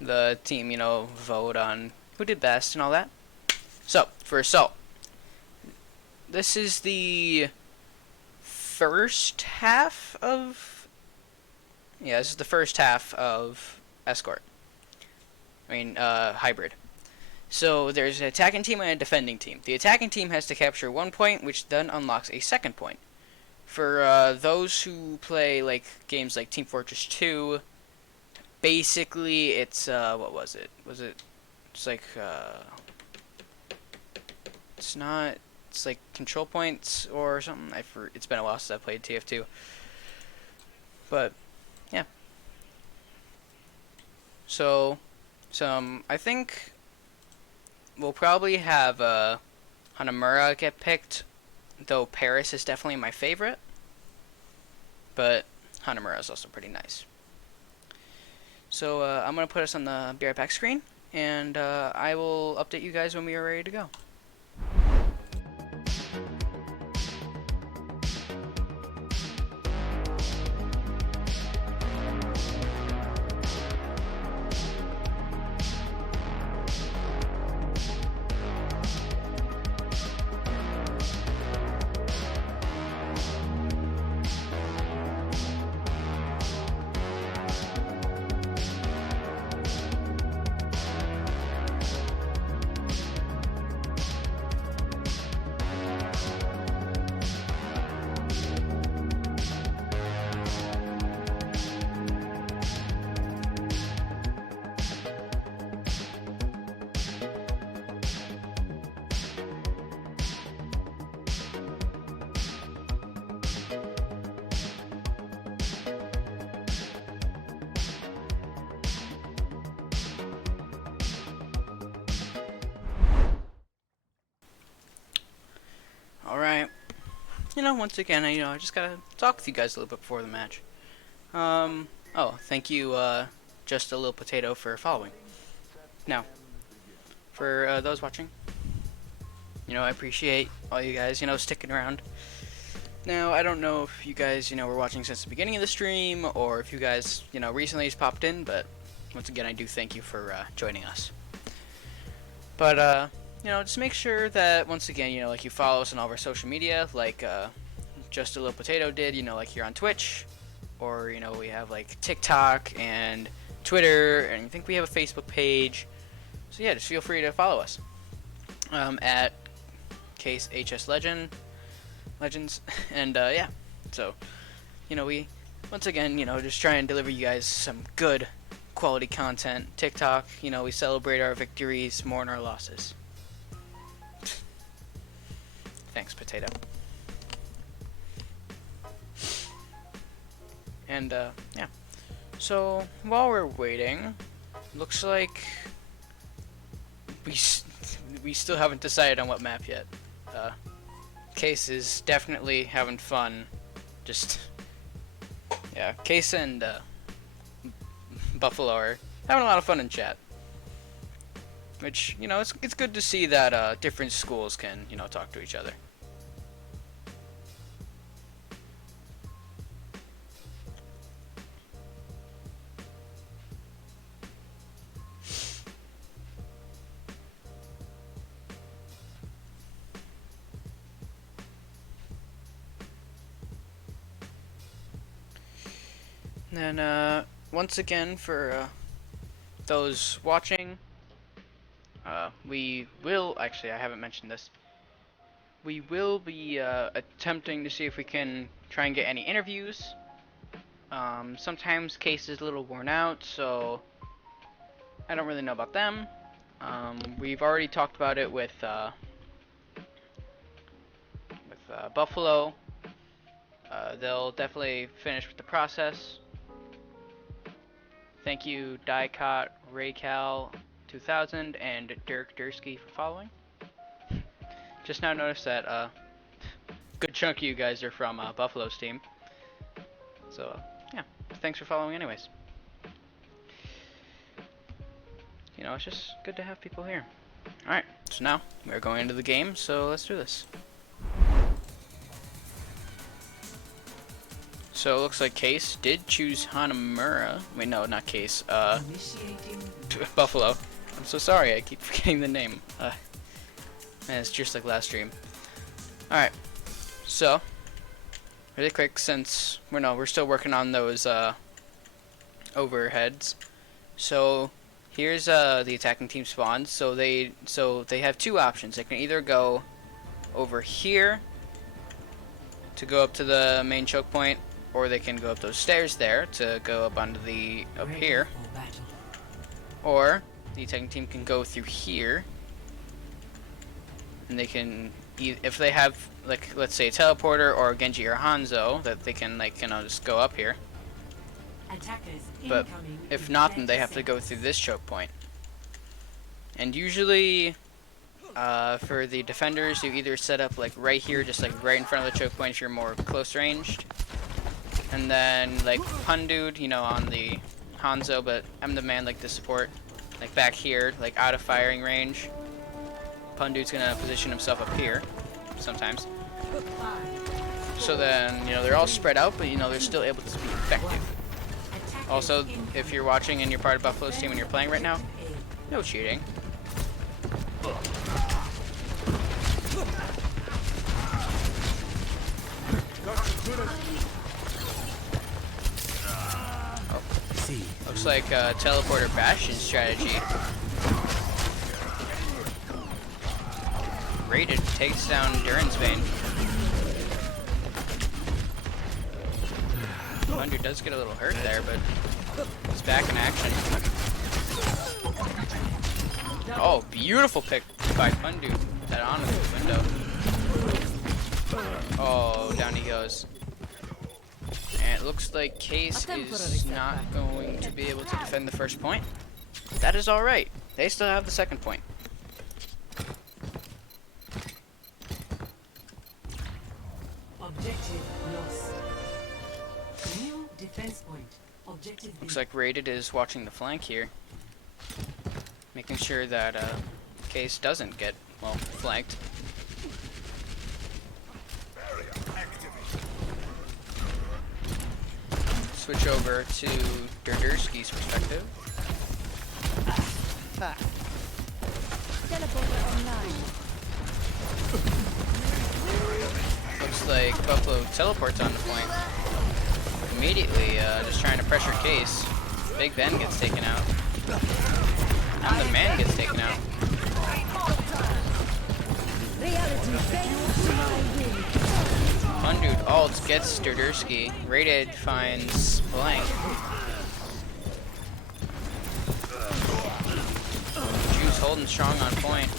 the team, vote on who did best and all that. So, for assault, this is the first half of... Yeah, this is the first half of escort. Hybrid. So there's an attacking team and a defending team. The attacking team has to capture 1 point, which then unlocks a second point. For those who play like games like Team Fortress 2, basically it's what was it? It's like it's like control points or something. It's been a while since I played TF2. But yeah. So I think we'll probably have Hanamura get picked, though Paris is definitely my favorite. But Hanamura is also pretty nice. So I'm going to put us on the Be Right Back screen, and I will update you guys when we are ready to go. Alright. Once again, I just gotta talk with you guys a little bit before the match. Thank you, Just a Little Potato, for following. Now, for those watching, I appreciate all you guys, sticking around. Now, I don't know if you guys, were watching since the beginning of the stream, or if you guys, recently just popped in, but once again, I do thank you for joining us. But, just make sure that, once again, you follow us on all of our social media, like Just a Little Potato did, like here on Twitch, or, we have, like, TikTok and Twitter, and I think we have a Facebook page. So, yeah, just feel free to follow us at Case HS Legends, and, yeah. So, we, once again, just try and deliver you guys some good quality content. TikTok, we celebrate our victories more than our losses. Thanks, Potato. And, yeah. So, while we're waiting, looks like we still haven't decided on what map yet. Case is definitely having fun. Just yeah, Case and Buffalo are having a lot of fun in chat. Which, you know, it's good to see that different schools can, you know, talk to each other. And once again, for those watching, we will, actually I haven't mentioned this, we will be attempting to see if we can try and get any interviews. Sometimes Case is a little worn out, so I don't really know about them. We've already talked about it with Buffalo. They'll definitely finish with the process. Thank you, Diecot, Raycal 2000, and Dirk Dursky for following. Just now noticed that a good chunk of you guys are from Buffalo's team. So, yeah, thanks for following anyways. You know, it's just good to have people here. Alright, so now we're going into the game, so let's do this. So it looks like Case did choose Hanamura. Wait, no, not Case. Initiating. Buffalo. I'm so sorry, I keep forgetting the name. Man, it's just like last stream. Alright, so really quick, since we're still working on those overheads. So here's the attacking team spawns. So they have two options. They can either go over here to go up to the main choke point, or they can go up those stairs there to go up onto the up here, or the attacking team can go through here, and they can, if they have, like, let's say a teleporter or a Genji or Hanzo, that they can, like, you know, just go up here. Attackers But incoming if in not, then 30 they have to go through this choke point. And usually for the defenders, you either set up like right here, just like right in front of the choke point if you're more close ranged, and then like Pundude, you know, on the Hanzo, but I'm the man like the support, like back here, like out of firing range. Pundude's gonna position himself up here sometimes. So then, you know, they're all spread out, but you know, they're still able to be effective. Also, if you're watching and you're part of Buffalo's team and you're playing right now, no cheating. Looks like teleporter Bastion strategy. Rated takes down Durin's Vein. Thunder does get a little hurt there, but he's back in action. Oh, beautiful pick by Pundu. That on the window. Oh, down he goes. And it looks like Case is not going to be able to defend the first point. That is alright. They still have the second point. Objective lost. New defense point. Objective B. Looks like Rated is watching the flank here. Making sure that Case doesn't get, well, flanked. Switch over to Durdursky's perspective. Teleporter online. Looks like Buffalo teleports on the point. Immediately, just trying to pressure Case. Big Ben gets taken out. Now the man gets taken out. Pundude ult gets Durdursky. Rated finds Blank. Juice holding strong on point.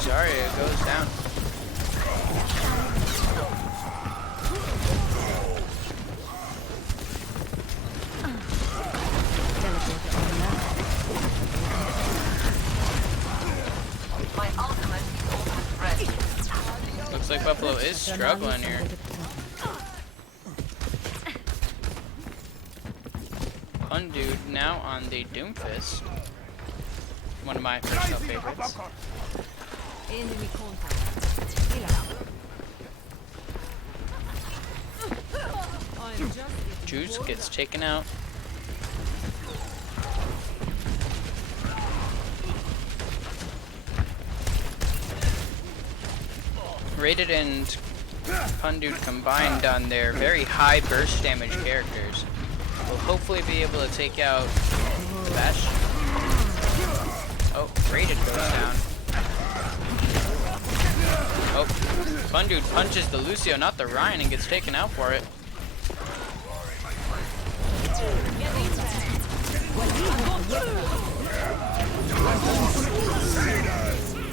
Sorry, it goes down. Looks like Buffalo is struggling here. One dude now on the Doomfist. One of my personal favorites. Enemy contact. Healer. I'm just Juice gets taken out. Rated and Pundude combined on their very high burst damage characters will hopefully be able to take out Bash. Oh, Rated goes down. Oh, Pundude punches the Lucio, not the Ryan, and gets taken out for it.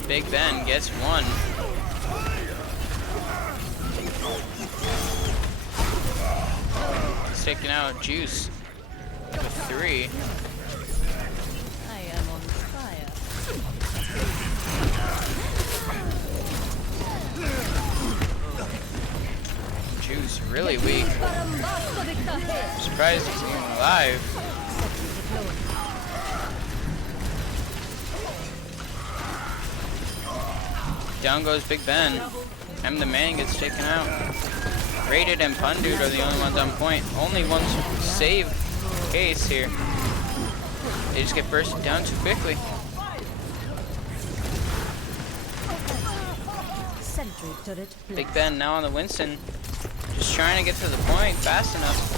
Big Ben gets one. He's taking out Juice with 3. I am on fire. Juice really weak. Surprised he's even alive. Down goes Big Ben. M the man gets taken out. Rated and Pundude are the only ones on point. Only ones save case here. They just get bursted down too quickly. Sentry turret. Big Ben now on the Winston. Just trying to get to the point fast enough.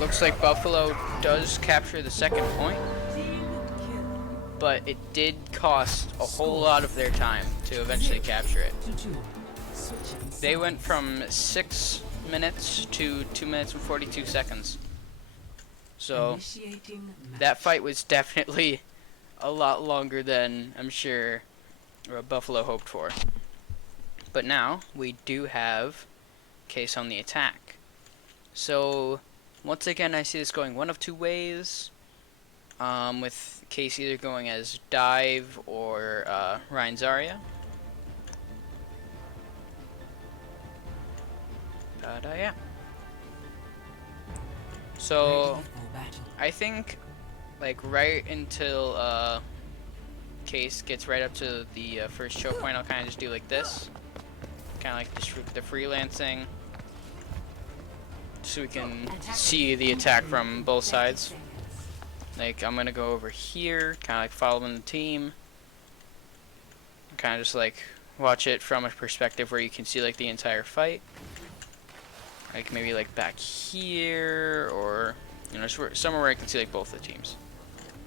Looks like Buffalo does capture the second point, but it did cost a whole lot of their time to eventually capture it. They went from 6 minutes to 2 minutes and 42 seconds. So that fight was definitely a lot longer than I'm sure Buffalo hoped for. But now we do have Case on the attack. So once again, I see this going one of two ways, with Case either going as Dive or Ryan Zarya. But yeah. So I think like right until Case gets right up to the first choke point, I'll kind of just do like this, kind of like the freelancing, so we can see the attack from both sides. Like I'm gonna go over here, kind of like following the team, kind of just like watch it from a perspective where you can see like the entire fight. Like maybe like back here, or you know, somewhere where I can see like both the teams.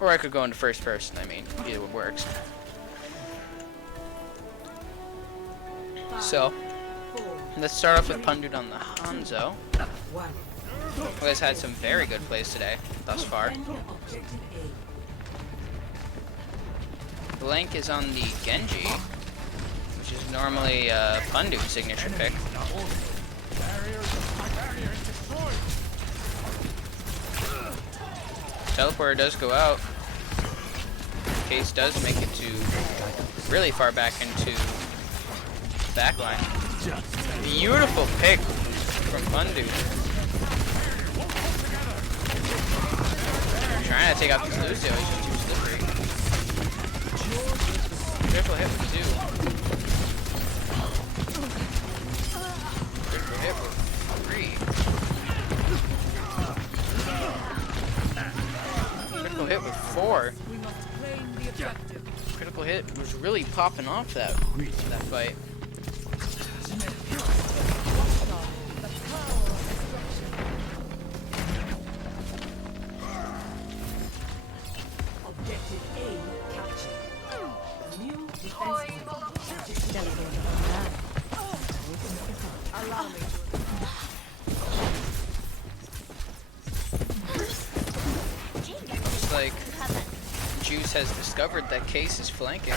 Or I could go into first person. I mean, either one works. So let's start off with Pundude on the Hanzo. You guys had some very good plays today, thus far. Blank is on the Genji, which is normally Pundude's signature pick. Teleporter does go out. Case does make it to really far back into the backline. Beautiful pick from Pundude. Trying to take out this Lucio, he's just too slippery. Critical hit with 2. Critical hit with 3. Critical hit with 4. Critical hit was really popping off that fight. Looks like Juice has discovered that Case is flanking.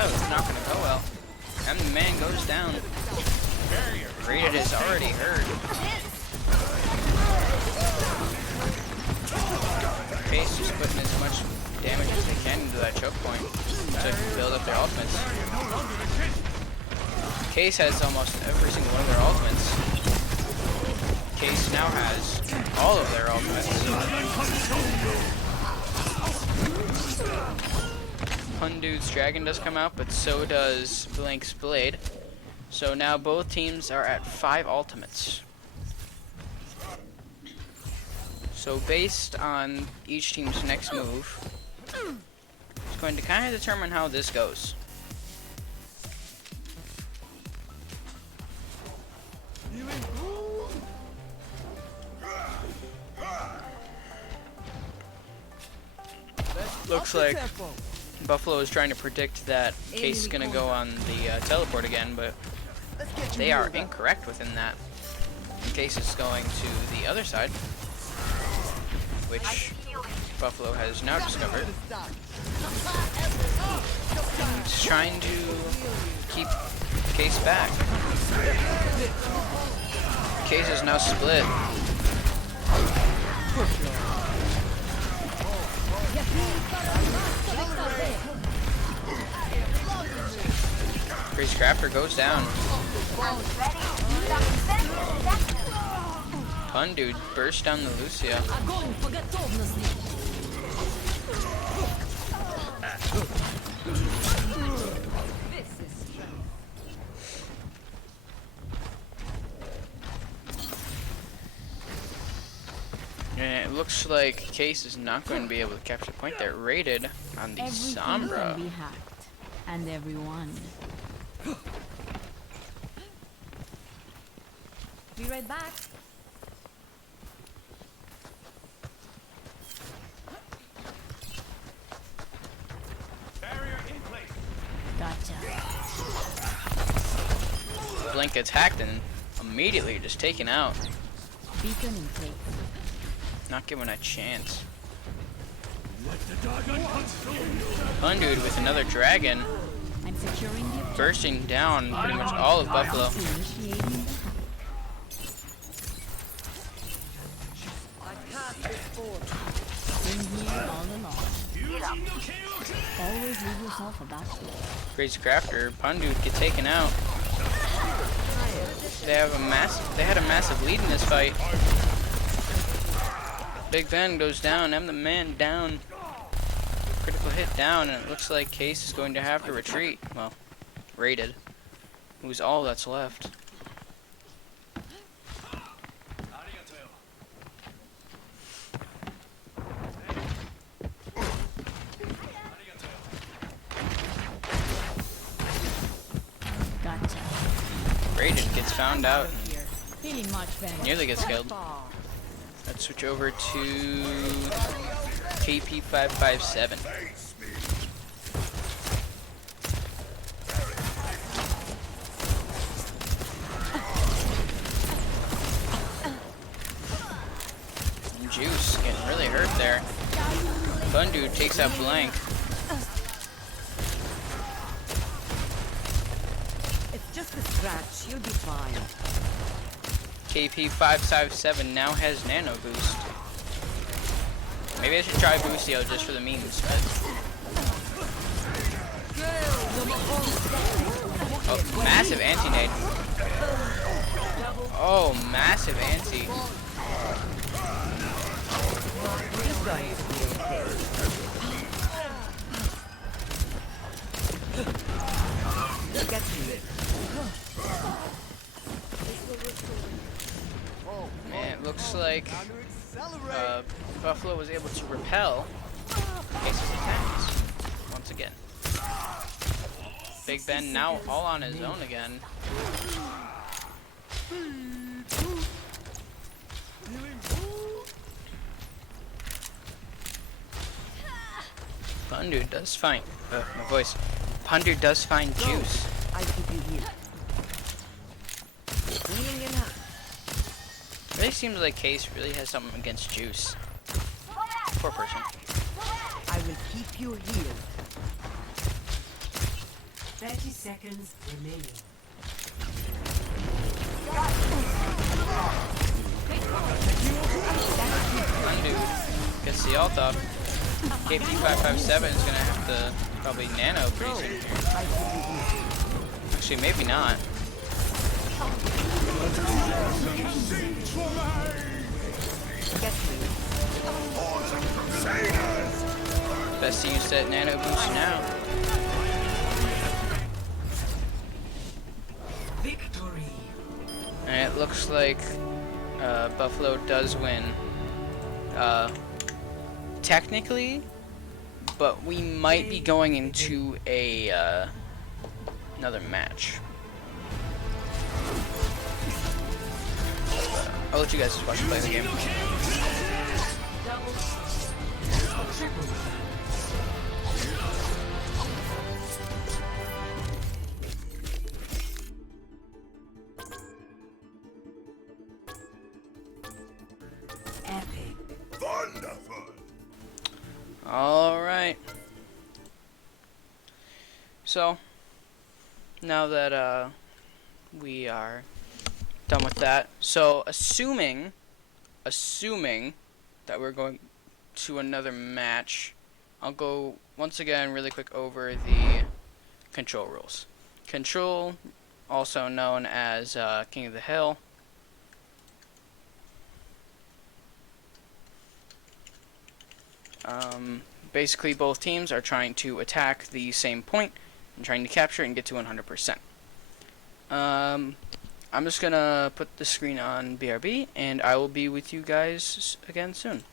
Oh, it's not gonna go well. And the man goes down. Rated is already hurt. Case just putting as much damage as they can into that choke point to build up their ultimates. Case has almost every single one of their ultimates. Case now has all of their ultimates. Pundude's dragon does come out, but so does Blank's blade. So now both teams are at 5 ultimates. So based on each team's next move, it's going to kind of determine how this goes. Looks like Buffalo is trying to predict that Case is going to go on the teleport again, but they are incorrect within that. Case is going to the other side, which Buffalo has now discovered. He's trying to keep Case back. Case is now split. Crazy Crafter goes down. Pundude burst down the Lucia. And it looks like Case is not going to be able to capture the point. They're rated on the Sombra. Can be hacked, and everyone. Be right back. Barrier in place. Gotcha. Blink gets hacked and immediately just taken out. Beacon in place. Not given a chance. Let the dragon consume you. Pundude with another dragon, I'm securing the objective. bursting down pretty much all of Buffalo. Initiating the hack. Been here all along. Always leave yourself a backdoor. Crazy Crafter, Pundude get taken out. They had a massive lead in this fight. Big Ben goes down. I'm the man down. Critical hit down, and it looks like Case is going to have to retreat. Well, rated. Who's all that's left. Gotcha. Rated gets found out. Feeling much better. Nearly gets killed. Let's switch over to KP557. Juice getting really hurt there. Pundude takes out Blank. It's just a scratch. You'll be fine. KP557 now has Nano Boost. Maybe I should try Boostio just for the memes, but... Oh, massive anti-nade. Oh, massive anti. Just going to be okay. Get to it. Man, it looks like Buffalo was able to repel Case's attacks once again. Big Ben now all on his own again. Pundude does find my voice. Pundude does find Juice. I'll keep you here. Healing enough. Really seems like Case really has something against Juice. Poor person. I will keep you healed. 30 seconds remaining. Undo gets the ult up. KP557 is gonna have to probably nano pretty soon here. Actually, maybe not. Best to use that nano boost now. Victory. And it looks like Buffalo does win. Technically, but we might be going into a another match. I'll let you guys just watch me play the game. Double. Triple. Epic. Wonderful. Alright. So, now that we are done with that, so assuming that we're going to another match, I'll go once again really quick over the control rules. Control, also known as King of the Hill. Basically, both teams are trying to attack the same point and trying to capture it and get to 100%. I'm just gonna put the screen on BRB, and I will be with you guys again soon.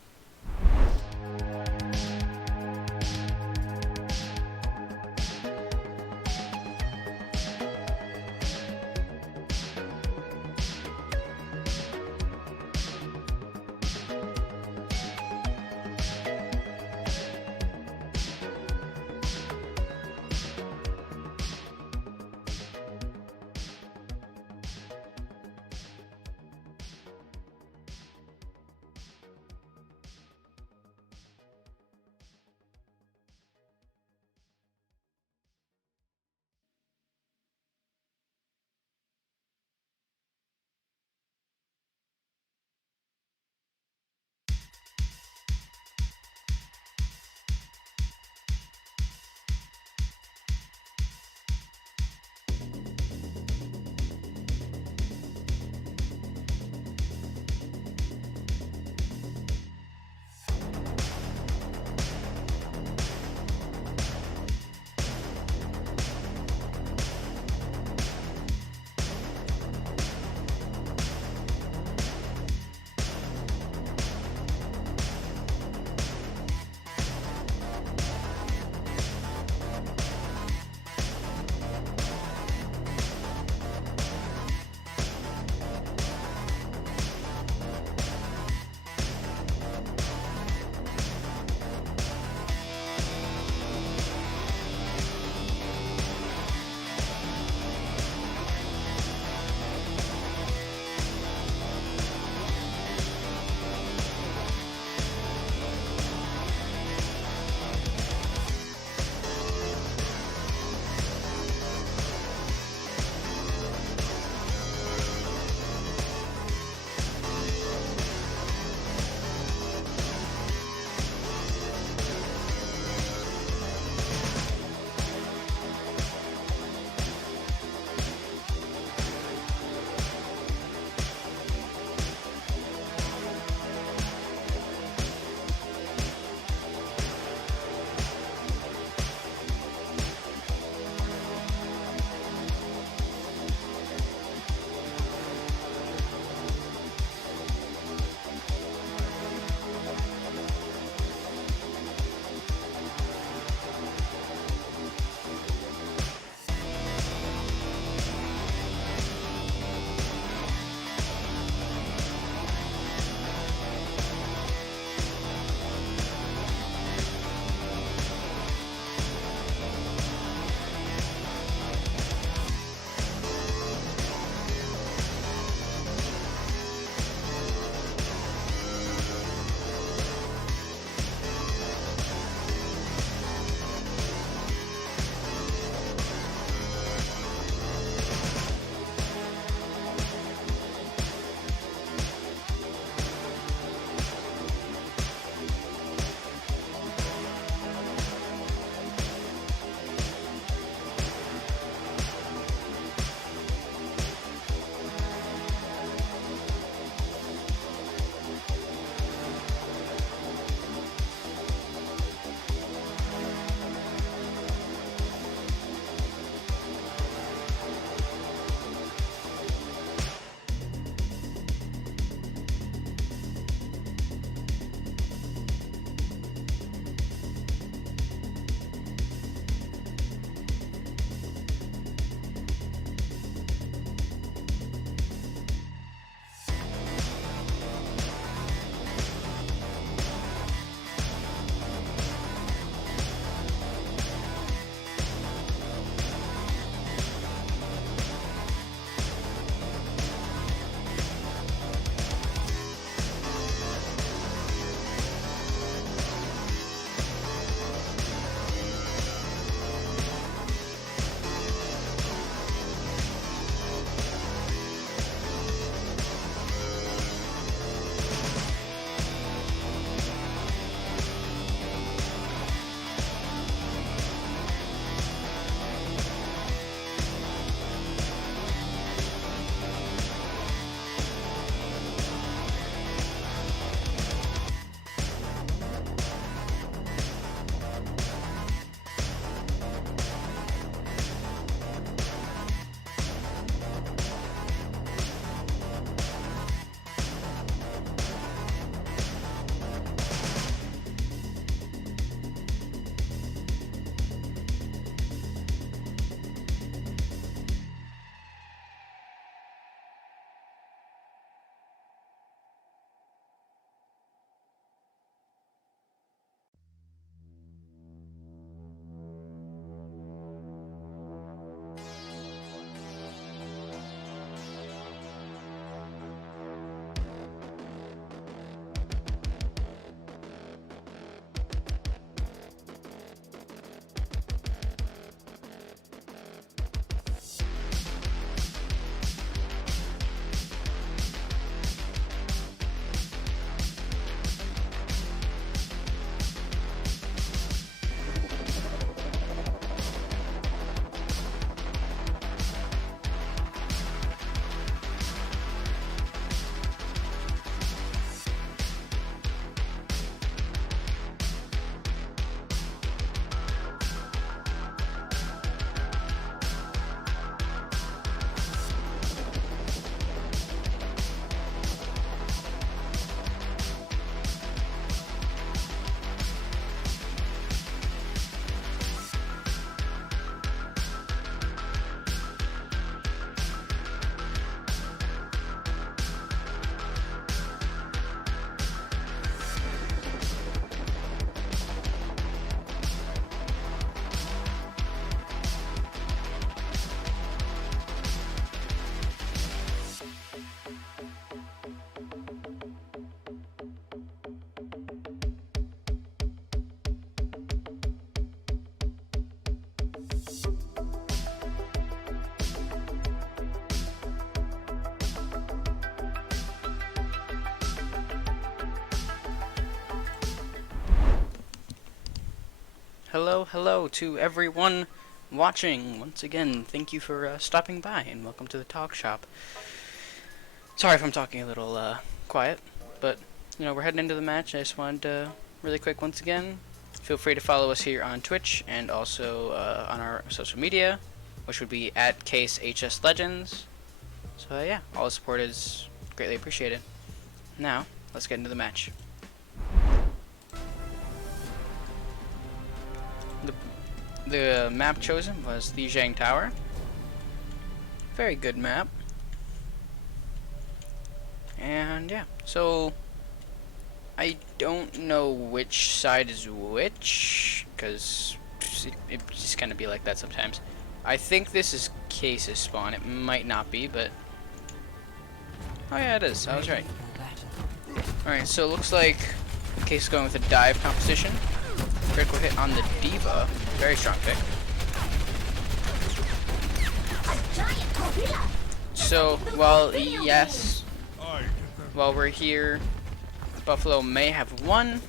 hello to everyone watching. Once again, thank you for stopping by and welcome to the talk shop. Sorry if I'm talking a little quiet, but we're heading into the match. I just wanted to really quick once again, feel free to follow us here on Twitch and also on our social media, which would be at CaseHSLegends. So yeah, all the support is greatly appreciated. Now, let's get into the match. The map chosen was the Zhang Tower. Very good map. And yeah, so I don't know which side is which, because it just kind of be like that sometimes. I think this is Case's spawn. It might not be, but oh yeah, it is. I was right. Alright, so it looks like Case is going with a dive composition. Critical hit on the Diva. Very strong pick. So, while we're here, Buffalo may have won,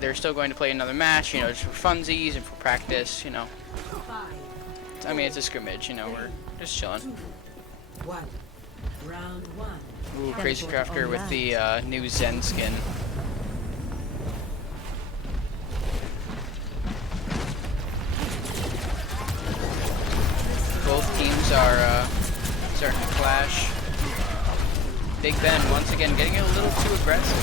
they're still going to play another match, just for funsies and for practice, I mean, it's a scrimmage, we're just chilling. Ooh, Crazy Crafter with the new Zen skin. Both teams are starting to clash. Big Ben once again getting a little too aggressive.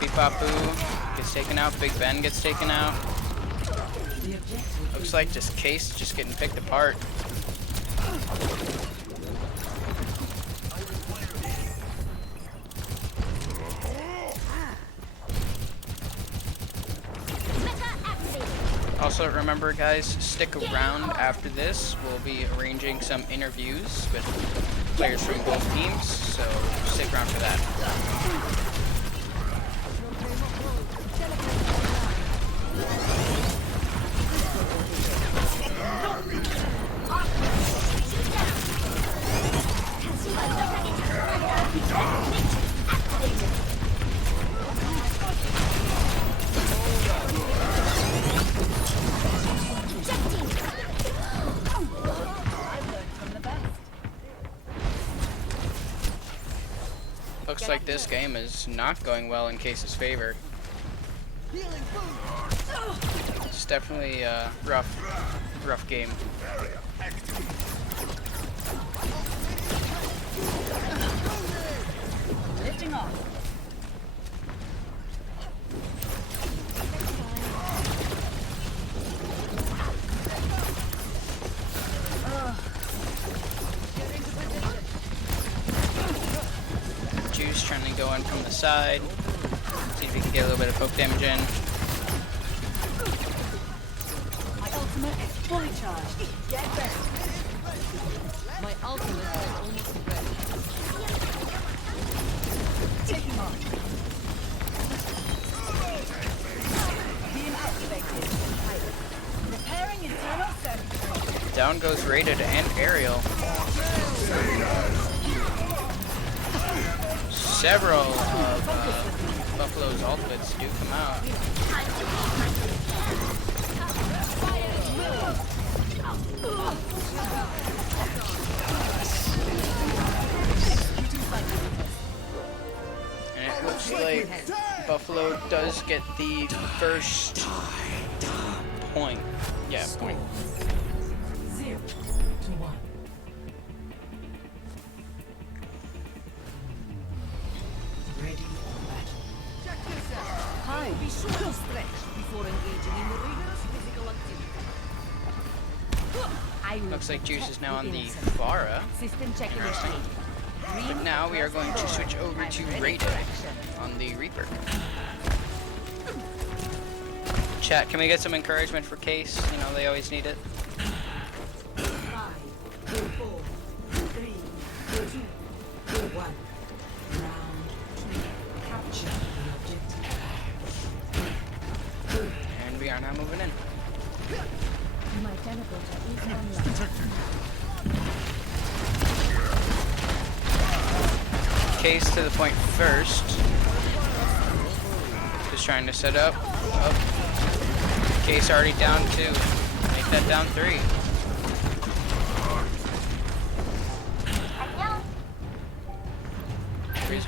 Pipapu gets taken out. Big Ben gets taken out. Looks like just Case just getting picked apart. Also, remember guys, stick around after this. We'll be arranging some interviews with players from both teams, so stick around for that. Looks like this game is not going well in Case's favor. It's definitely a rough game. Lifting off. Juice trying to go in from the side. See if we can get a little bit of poke damage in. My ultimate is fully charged. Get ready. My ultimate is almost ready. Taking on. Being activated. Repairing internal circuitry. Down goes Rated and Aerial. Several of Buffalo's ultimates do come out. And it looks like Buffalo does get the first point. Yeah, point. 0-1. Ready for battle. Hi. Be sure to stretch before engaging in rigorous physical activity. Looks like Juice is now on the Pharah. System check Interesting. initiated. But now we are going to switch over to Rated on the Reaper. Chat, can we get some encouragement for Case? They always need it. 5, 4, 3, 2, 1. Round 2. Capture the objective. And we are now moving in. My teleporter is online. Case to the point first. Just trying to set up. Oh. Case already down 2. Make that down 3.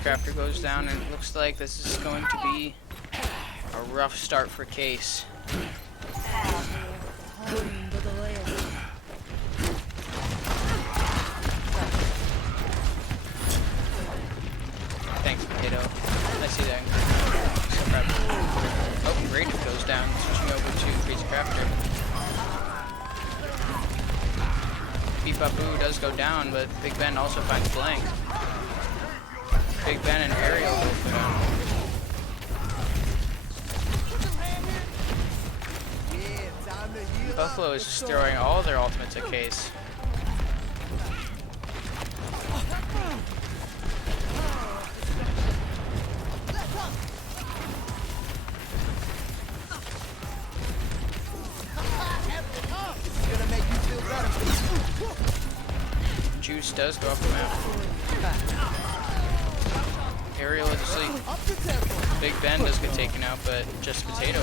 Crafter goes down, and it looks like this is going to be a rough start for Case. Thanks, Potato. I see that. Oh, Raiden goes down, switching over to Crazy Crafter. Beep Boo does go down, but Big Ben also finds flank. Big Ben and Ariel both go down. Buffalo is just throwing all their ultimates at Case. Juice does go up the map. Ariel is asleep. Big Ben does get taken out, but just Potato.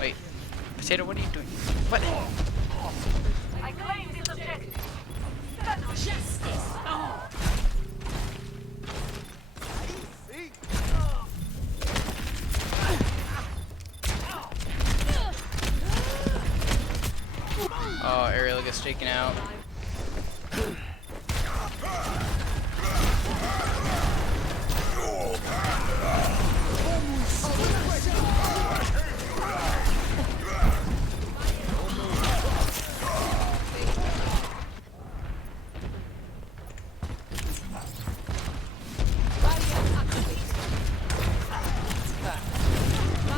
Wait, Potato, what are you doing? What? I claim this objective. Justice. Oh, Ariel gets taken out.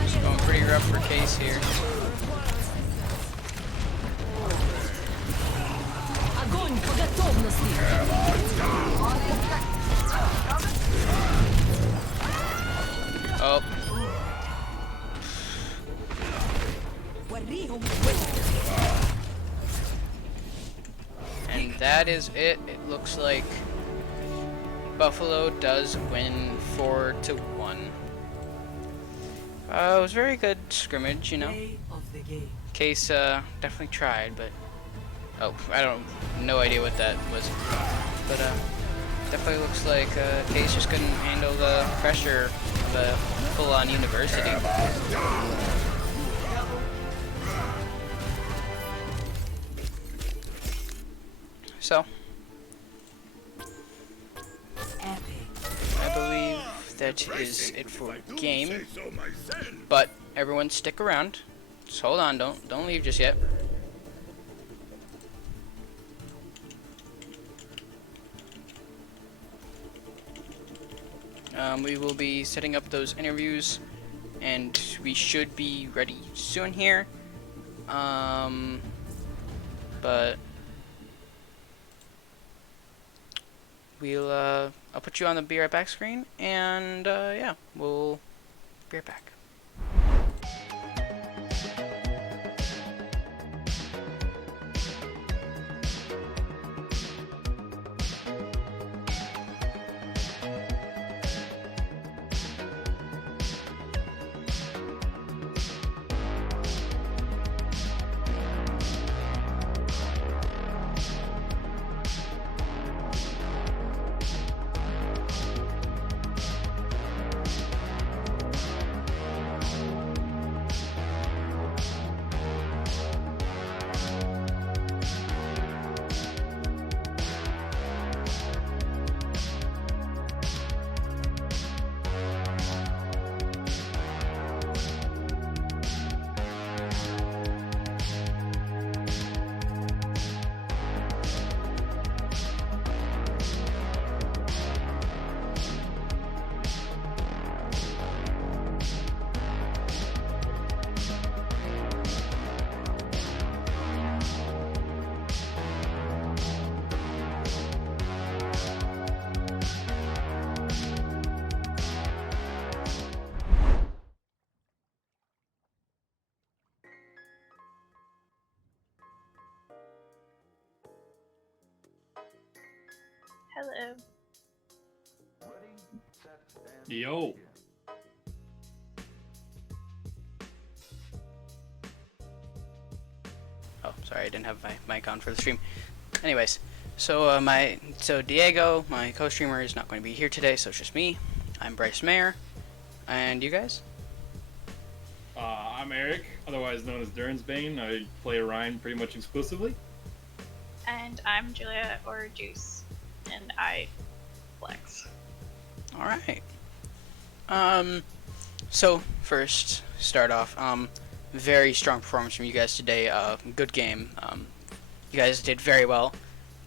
It's going pretty rough for Case here. Огонь по готовности. Oh. And that is it. It looks like Buffalo does win 4-1. It was very good scrimmage, you know. Play of the game. Case definitely tried, but no idea what that was. But definitely looks like Case just couldn't handle the pressure of a full-on university. So, Epic. I believe that is it for the game. But everyone stick around. Just hold on, don't leave just yet. We will be setting up those interviews, and we should be ready soon here. But I'll put you on the Be Right Back screen, and yeah, we'll be right back. Hello. Yo. Oh, sorry, I didn't have my mic on for the stream. Anyways, so Diego, my co-streamer, is not going to be here today, so it's just me. I'm Bryce Mayer, and you guys? I'm Eric, otherwise known as Duran's Bane. I play Orion pretty much exclusively. And I'm Julia or Juice, and I flex. All right. So first, start off. Very strong performance from you guys today. Good game. You guys did very well.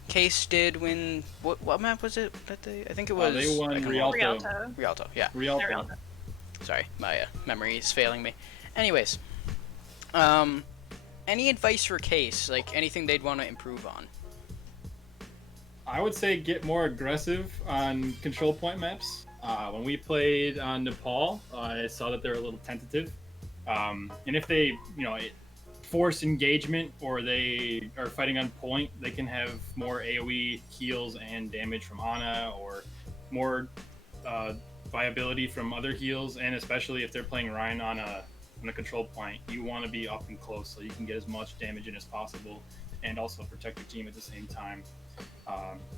Case did win. What map was it that they? I think it was. They won Rialto. Rialto, yeah. Rialto. Sorry, my memory is failing me. Anyways, any advice for Case? Like anything they'd want to improve on? I would say get more aggressive on control point maps. When we played on Nepal, I saw that they're a little tentative. And if they, force engagement or they are fighting on point, they can have more AoE heals and damage from Ana, or more viability from other heals. And especially if they're playing Ryan on a control point, you want to be up and close so you can get as much damage in as possible and also protect your team at the same time.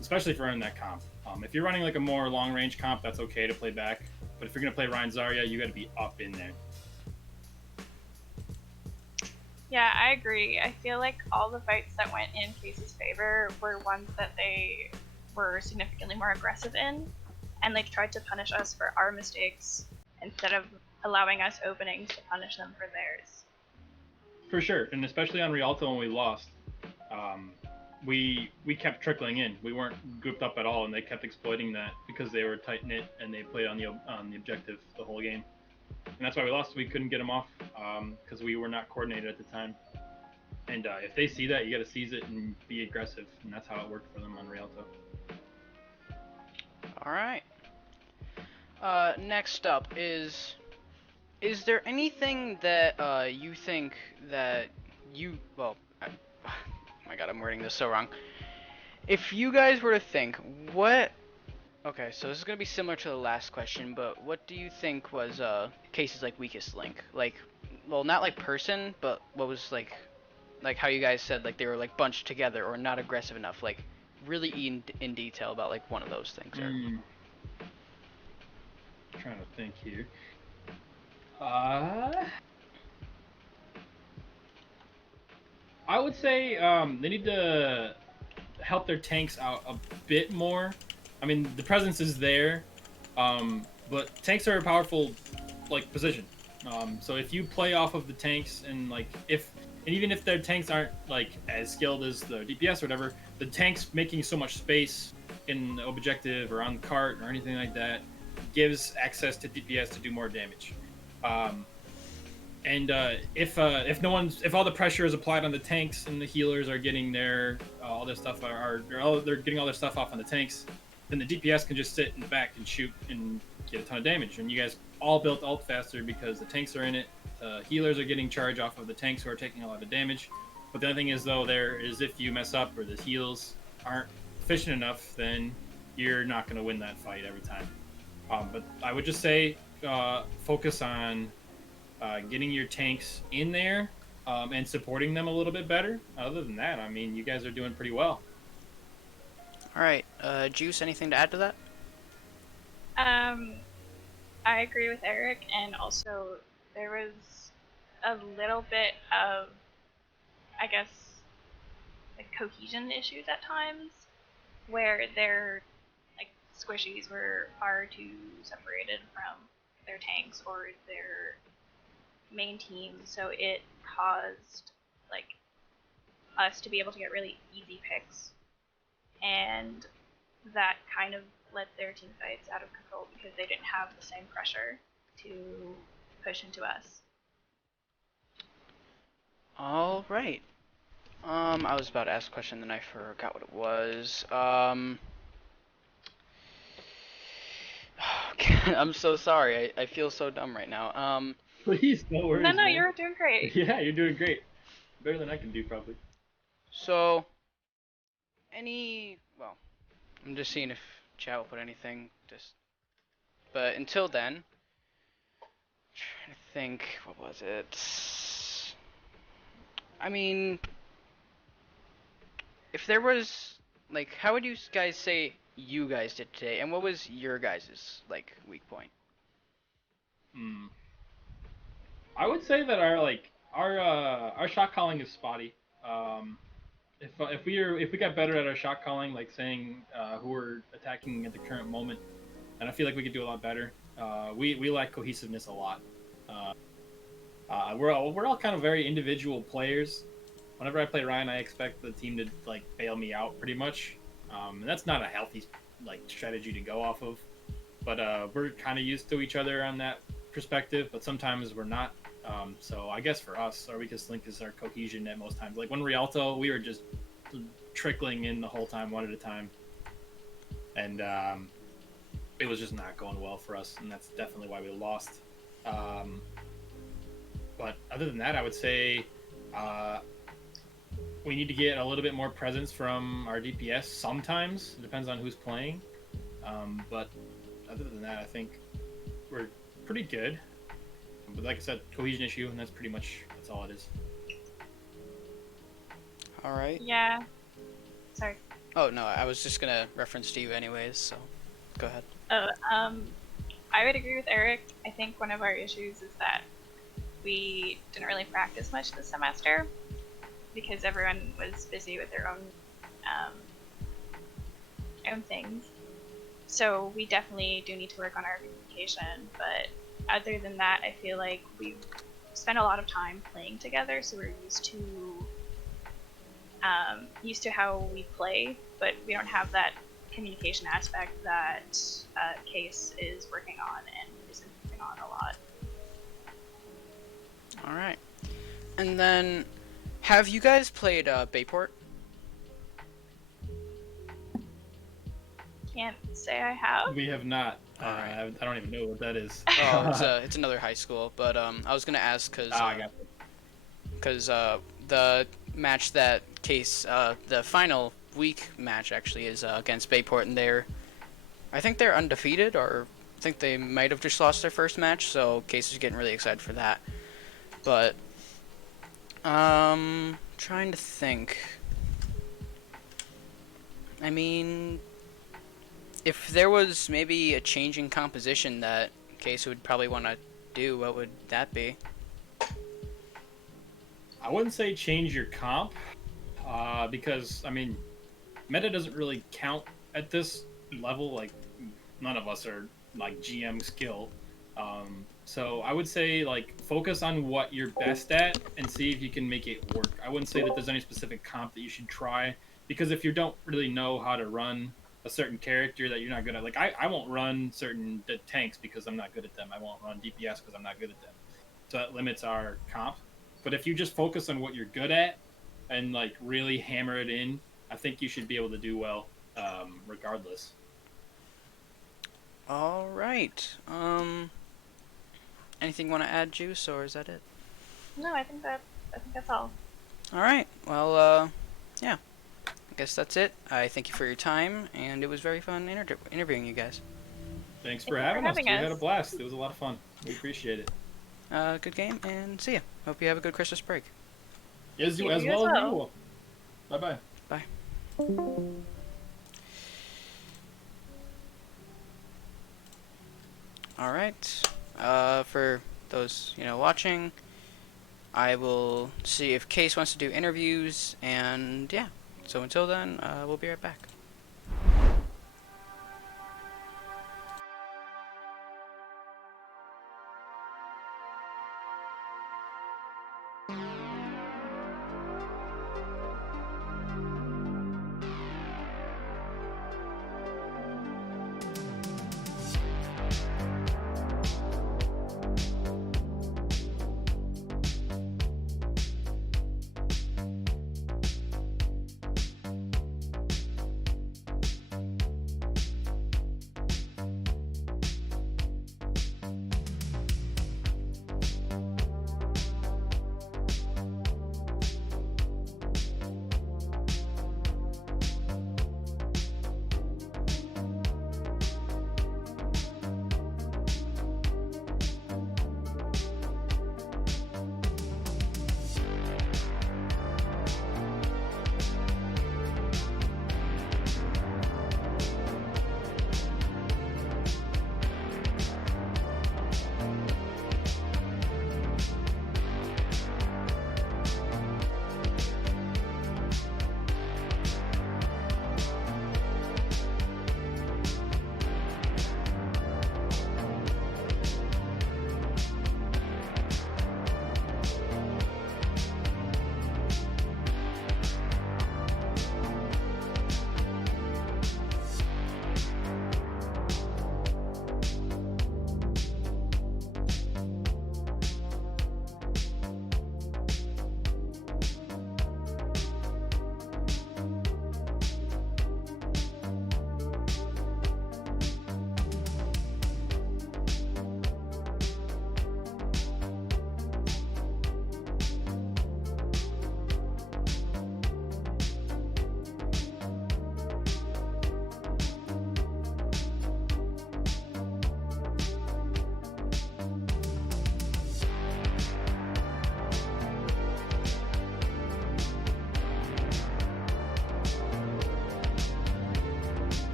Especially if you're running that comp. If you're running like a more long range comp, that's okay to play back. But if you're gonna play Ryan Zarya, you got to be up in there. Yeah, I agree. I feel like all the fights that went in Case's favor were ones that they were significantly more aggressive in, and they tried to punish us for our mistakes instead of allowing us openings to punish them for theirs. For sure, and especially on Rialto when we lost, we kept trickling in. We weren't grouped up at all, and they kept exploiting that because they were tight knit and they played on the objective the whole game. And that's why we lost. We couldn't get them off because we were not coordinated at the time. And if they see that, you got to seize it and be aggressive, and that's how it worked for them on Rialto. All right. Next up is there anything that you think that you oh my god, I'm wording this so wrong. If you guys were to think what okay, so this is gonna be similar to the last question, but what do you think was Case's like weakest link? Like, well, not like person, but what was like how you guys said like they were like bunched together or not aggressive enough? Like, really in detail about like one of those things. Or... Trying to think here. I would say they need to help their tanks out a bit more. I mean, the presence is there, but tanks are a powerful position. So if you play off of the tanks and even if their tanks aren't as skilled as the DPS or whatever, the tanks making so much space in the objective or on the cart or anything like that gives access to DPS to do more damage. If all the pressure is applied on the tanks and the healers are getting their all their stuff they're getting all their stuff off on the tanks, then the DPS can just sit in the back and shoot and get a ton of damage. And you guys all built ult faster because the tanks are in it. The healers are getting charge off of the tanks who are taking a lot of damage. But the other thing is though, if you mess up or the heals aren't efficient enough, then you're not going to win that fight every time. But I would just say focus on getting your tanks in there and supporting them a little bit better. Other than that, I mean, you guys are doing pretty well. All right, Juice, anything to add to that? I agree with Eric, and also there was a little bit of, I guess, cohesion issues at times, where their squishies were far too separated from their tanks or their main team, so it caused us to be able to get really easy picks, and that kind of let their team fights out of control because they didn't have the same pressure to push into us. All right. I was about to ask a question, then I forgot what it was. I'm so sorry. I feel so dumb right now. Please, no worries. No, man. you're doing great. Yeah, you're doing great. Better than I can do, probably. So, I'm just seeing if chat will put anything. But until then, trying to think, what was it? I mean, if there was like, how would you guys say you guys did today, and what was your guys' like weak point? Hmm. I would say that our shot calling is spotty. If we got better at our shot calling, like saying who we're attacking at the current moment, and I feel like we could do a lot better. We lack cohesiveness a lot. We're all kind of very individual players. Whenever I play Ryan, I expect the team to like bail me out pretty much, and that's not a healthy like strategy to go off of. But we're kind of used to each other on that perspective, but sometimes we're not. So I guess for us, our weakest link is our cohesion at most times. Like when Rialto, we were just trickling in the whole time, one at a time, and it was just not going well for us, and that's definitely why we lost. But other than that, I would say we need to get a little bit more presence from our DPS sometimes. It depends on who's playing. But other than that, I think we're pretty good. But like I said, cohesion issue, and that's all it is. All right. Yeah. Sorry. Oh no, I was just gonna reference to you anyways, so go ahead. I would agree with Eric. I think one of our issues is that we didn't really practice much this semester because everyone was busy with their own things. So we definitely do need to work on our communication, but other than that, I feel like we spend a lot of time playing together, so we're used to how we play, but we don't have that communication aspect that Case is working on and is improving on a lot. All right. And then, have you guys played Bayport? Can't say I have. We have not. Alright. I don't even know what that is. Oh, it's another high school, but I was gonna ask I got it. because the match that Case the final week match actually is against Bayport, and I think they're undefeated, or I think they might have just lost their first match, so Case is getting really excited for that. But trying to think. I mean, if there was maybe a change in composition that Case would probably want to do, what would that be? I wouldn't say change your comp, because I mean, meta doesn't really count at this level. Like, none of us are like GM skill. So I would say like focus on what you're best at and see if you can make it work. I wouldn't say that there's any specific comp that you should try, because if you don't really know how to run a certain character that you're not good at, like I won't run certain tanks because I'm not good at them. I won't run DPS because I'm not good at them. So that limits our comp. But if you just focus on what you're good at and like really hammer it in, I think you should be able to do well, regardless. All right. Anything you want to add, Juice, or is that it? No, I think that's all. All right. Well, yeah. I guess that's it. I thank you for your time, and it was very fun interviewing you guys. Thanks Thank for you for having us. having We had a us. blast. It was a lot of fun. We appreciate it. Good game, and see ya. Hope you have a good Christmas break. As You well as as well. you will. Bye-bye. Bye. All right. For those watching, I will see if Case wants to do interviews, and yeah. So until then, we'll be right back.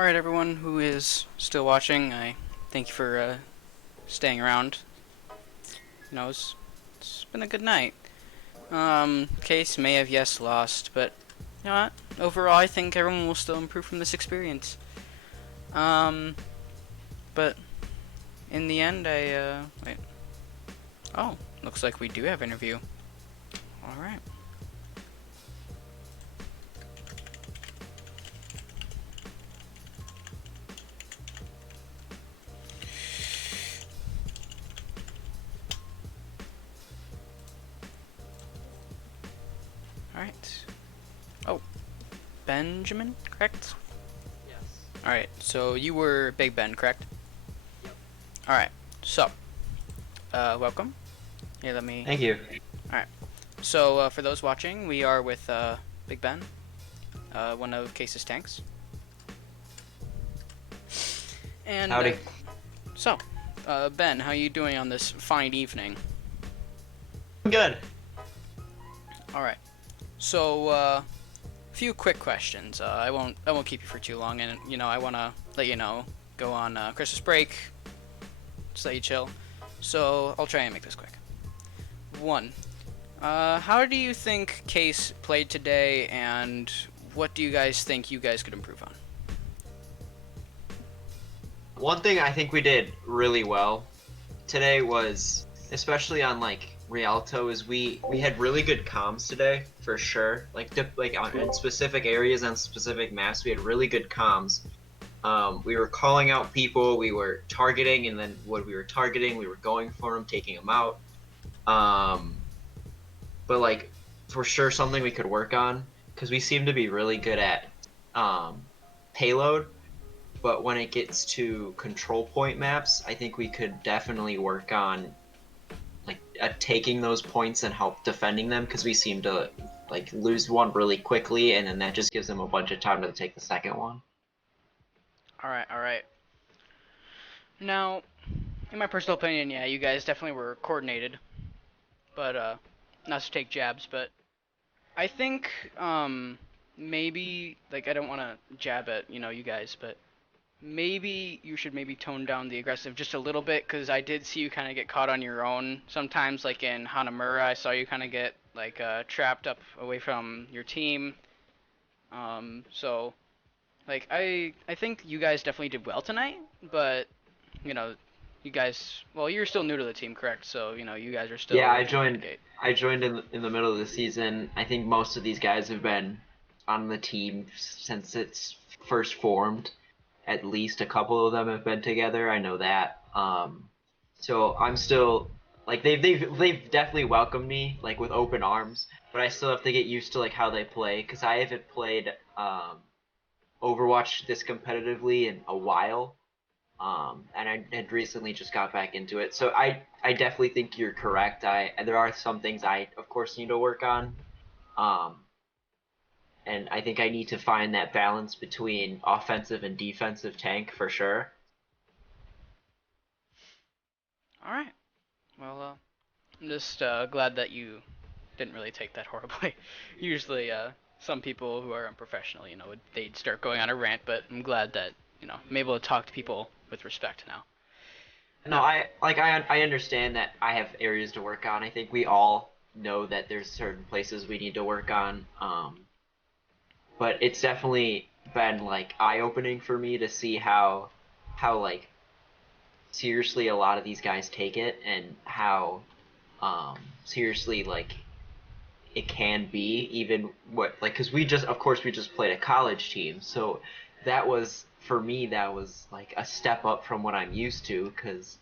Alright, everyone who is still watching, I thank you for staying around. It's been a good night. Case may have, yes, lost, but you know what? Overall, I think everyone will still improve from this experience. But in the end, wait. Oh, looks like we do have interview. Alright. Alright. Oh, Benjamin, correct? Yes. Alright, so you were Big Ben, correct? Yep. Alright, so, welcome. Here, let me... Thank you. Alright, so, for those watching, we are with, Big Ben, one of Case's tanks. And, Howdy. So, Ben, how you doing on this fine evening? Good. Alright, so, few quick questions. I won't keep you for too long, and, I want to let you know, go on, Christmas break, just let you chill. So, I'll try and make this quick. 1. How do you think Case played today, and what do you guys think you guys could improve on? One thing I think we did really well today was, especially on like Rialto, is we had really good comms today for sure. In specific areas on specific maps, we had really good comms. We were calling out people, we were targeting, and then when we were targeting, we were going for them, taking them out. But like for sure something we could work on, because we seem to be really good at payload. But when it gets to control point maps, I think we could definitely work on taking those points and help defending them, because we seem to like lose one really quickly, and then that just gives them a bunch of time to take the second one. Alright. Now, in my personal opinion, yeah, you guys definitely were coordinated. But, not to take jabs, but I think, maybe, like, I don't want to jab at, you guys, but maybe you should maybe tone down the aggressive just a little bit, because I did see you kind of get caught on your own. Sometimes, like in Hanamura, I saw you kind of get, like, trapped up away from your team. So, like, I think you guys definitely did well tonight, but, you guys, well, you're still new to the team, correct? So, you guys are still... Yeah, I joined in the middle of the season. I think most of these guys have been on the team since it's first formed. At least a couple of them have been together. I know that. So I'm still like they've definitely welcomed me like with open arms, but I still have to get used to like how they play, because I haven't played Overwatch this competitively in a while. And I had recently just got back into it. So I definitely think you're correct. There are some things I of course need to work on. And I think I need to find that balance between offensive and defensive tank for sure. Alright. Well, I'm just glad that you didn't really take that horribly. Usually, some people who are unprofessional, they'd start going on a rant, but I'm glad that, I'm able to talk to people with respect now. No, I understand that I have areas to work on. I think we all know that there's certain places we need to work on. But it's definitely been like eye-opening for me to see how like seriously a lot of these guys take it, and how seriously like it can be, even because we just played a college team, so that was for me, that was like a step up from what I'm used to, because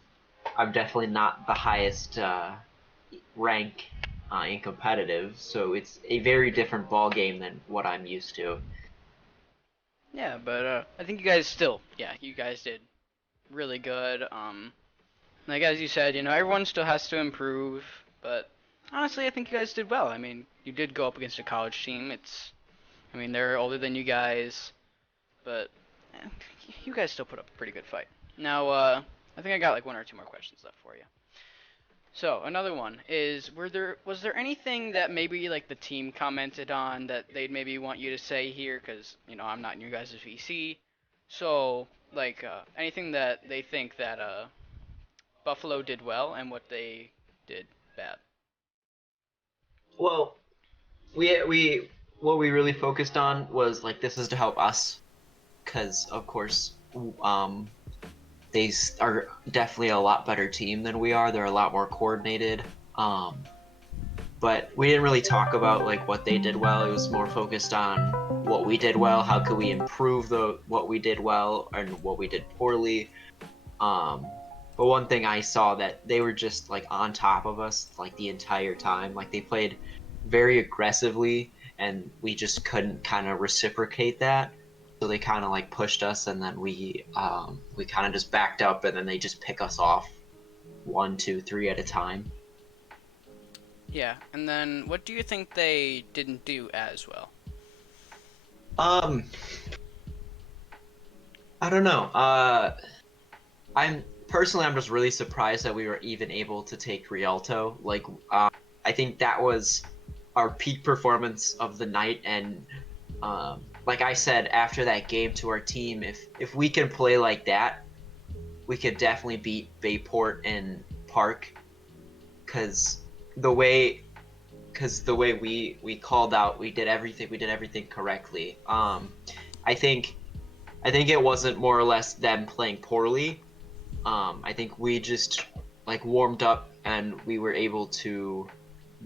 I'm definitely not the highest rank in competitive, so it's a very different ball game than what I'm used to. Yeah, but I think you guys did really good. Like as you said, everyone still has to improve, but honestly, I think you guys did well. I mean, you did go up against a college team. They're older than you guys, but you guys still put up a pretty good fight. Now, I think I got like one or two more questions left for you. So another one is, was there anything that maybe like the team commented on that they'd maybe want you to say here? Because I'm not in your guys' VC, So, like, anything that they think that Buffalo did well and what they did bad. Well, we what we really focused on was like this is to help us, because of course, um, are definitely a lot better team than we are. They're a lot more coordinated. Um, but we didn't really talk about like what they did well. It was more focused on what we did well. How could we improve the what we did well and what we did poorly. Um, but one thing I saw that they were just like on top of us like the entire time. Like they played very aggressively, and we just couldn't kind of reciprocate that. So they kind of like pushed us, and then we kind of just backed up, and then they just pick us off one, two, three at a time. Yeah, and then what do you think they didn't do as well? Um, I don't know. I'm just really surprised that we were even able to take Rialto. Like, I think that was our peak performance of the night, and like I said after that game to our team, if we can play like that, we could definitely beat Bayport and Park, because the way we called out, we did everything correctly. I think it wasn't more or less them playing poorly. I think we just like warmed up and we were able to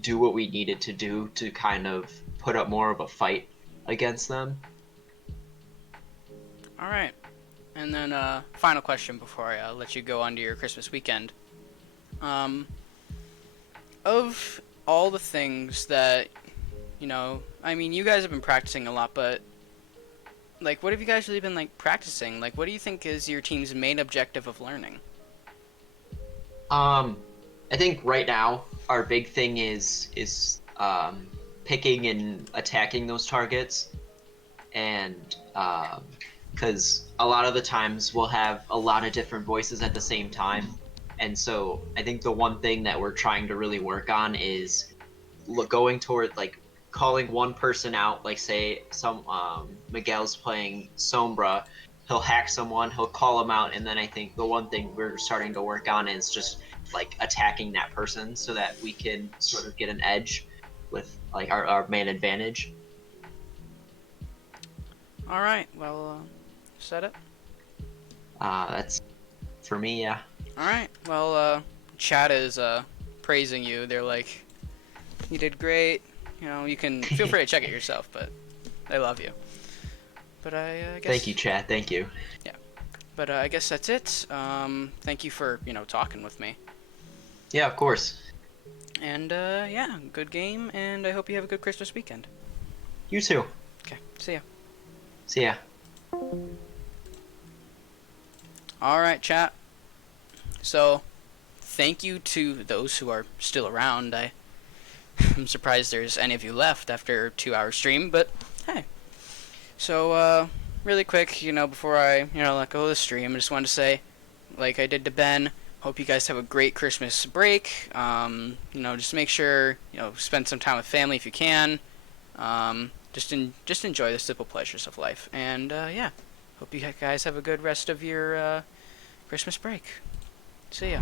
do what we needed to do to kind of put up more of a fight against them. All right, and then final question before I let you go on to your Christmas weekend. Um, of all the things that I mean, you guys have been practicing a lot, but like, what have you guys really been like practicing? Like, what do you think is your team's main objective of learning? I think right now our big thing is picking and attacking those targets, and because a lot of the times we'll have a lot of different voices at the same time, and so I think the one thing that we're trying to really work on is going toward like calling one person out. Like say some Miguel's playing Sombra, he'll hack someone, he'll call him out, and then I think the one thing we're starting to work on is just like attacking that person so that we can sort of get an edge with like our main advantage. All right, well, set it. That's for me, yeah. All right, well, chat is praising you. They're like, you did great. You can feel free to check it yourself, but they love you. But I guess. Thank you, Chad. Thank you. Yeah. But I guess that's it. Thank you for talking with me. Yeah, of course. And yeah, good game, and I hope you have a good Christmas weekend. You too. Okay, see ya. See ya. All right, chat. So, thank you to those who are still around. I'm surprised there's any of you left after a 2-hour stream, but hey. So, really quick, before I, let go of the stream, I just wanted to say, like I did to Ben, hope you guys have a great Christmas break. Just make sure, spend some time with family if you can. Just enjoy the simple pleasures of life. And, yeah, hope you guys have a good rest of your, Christmas break. See ya.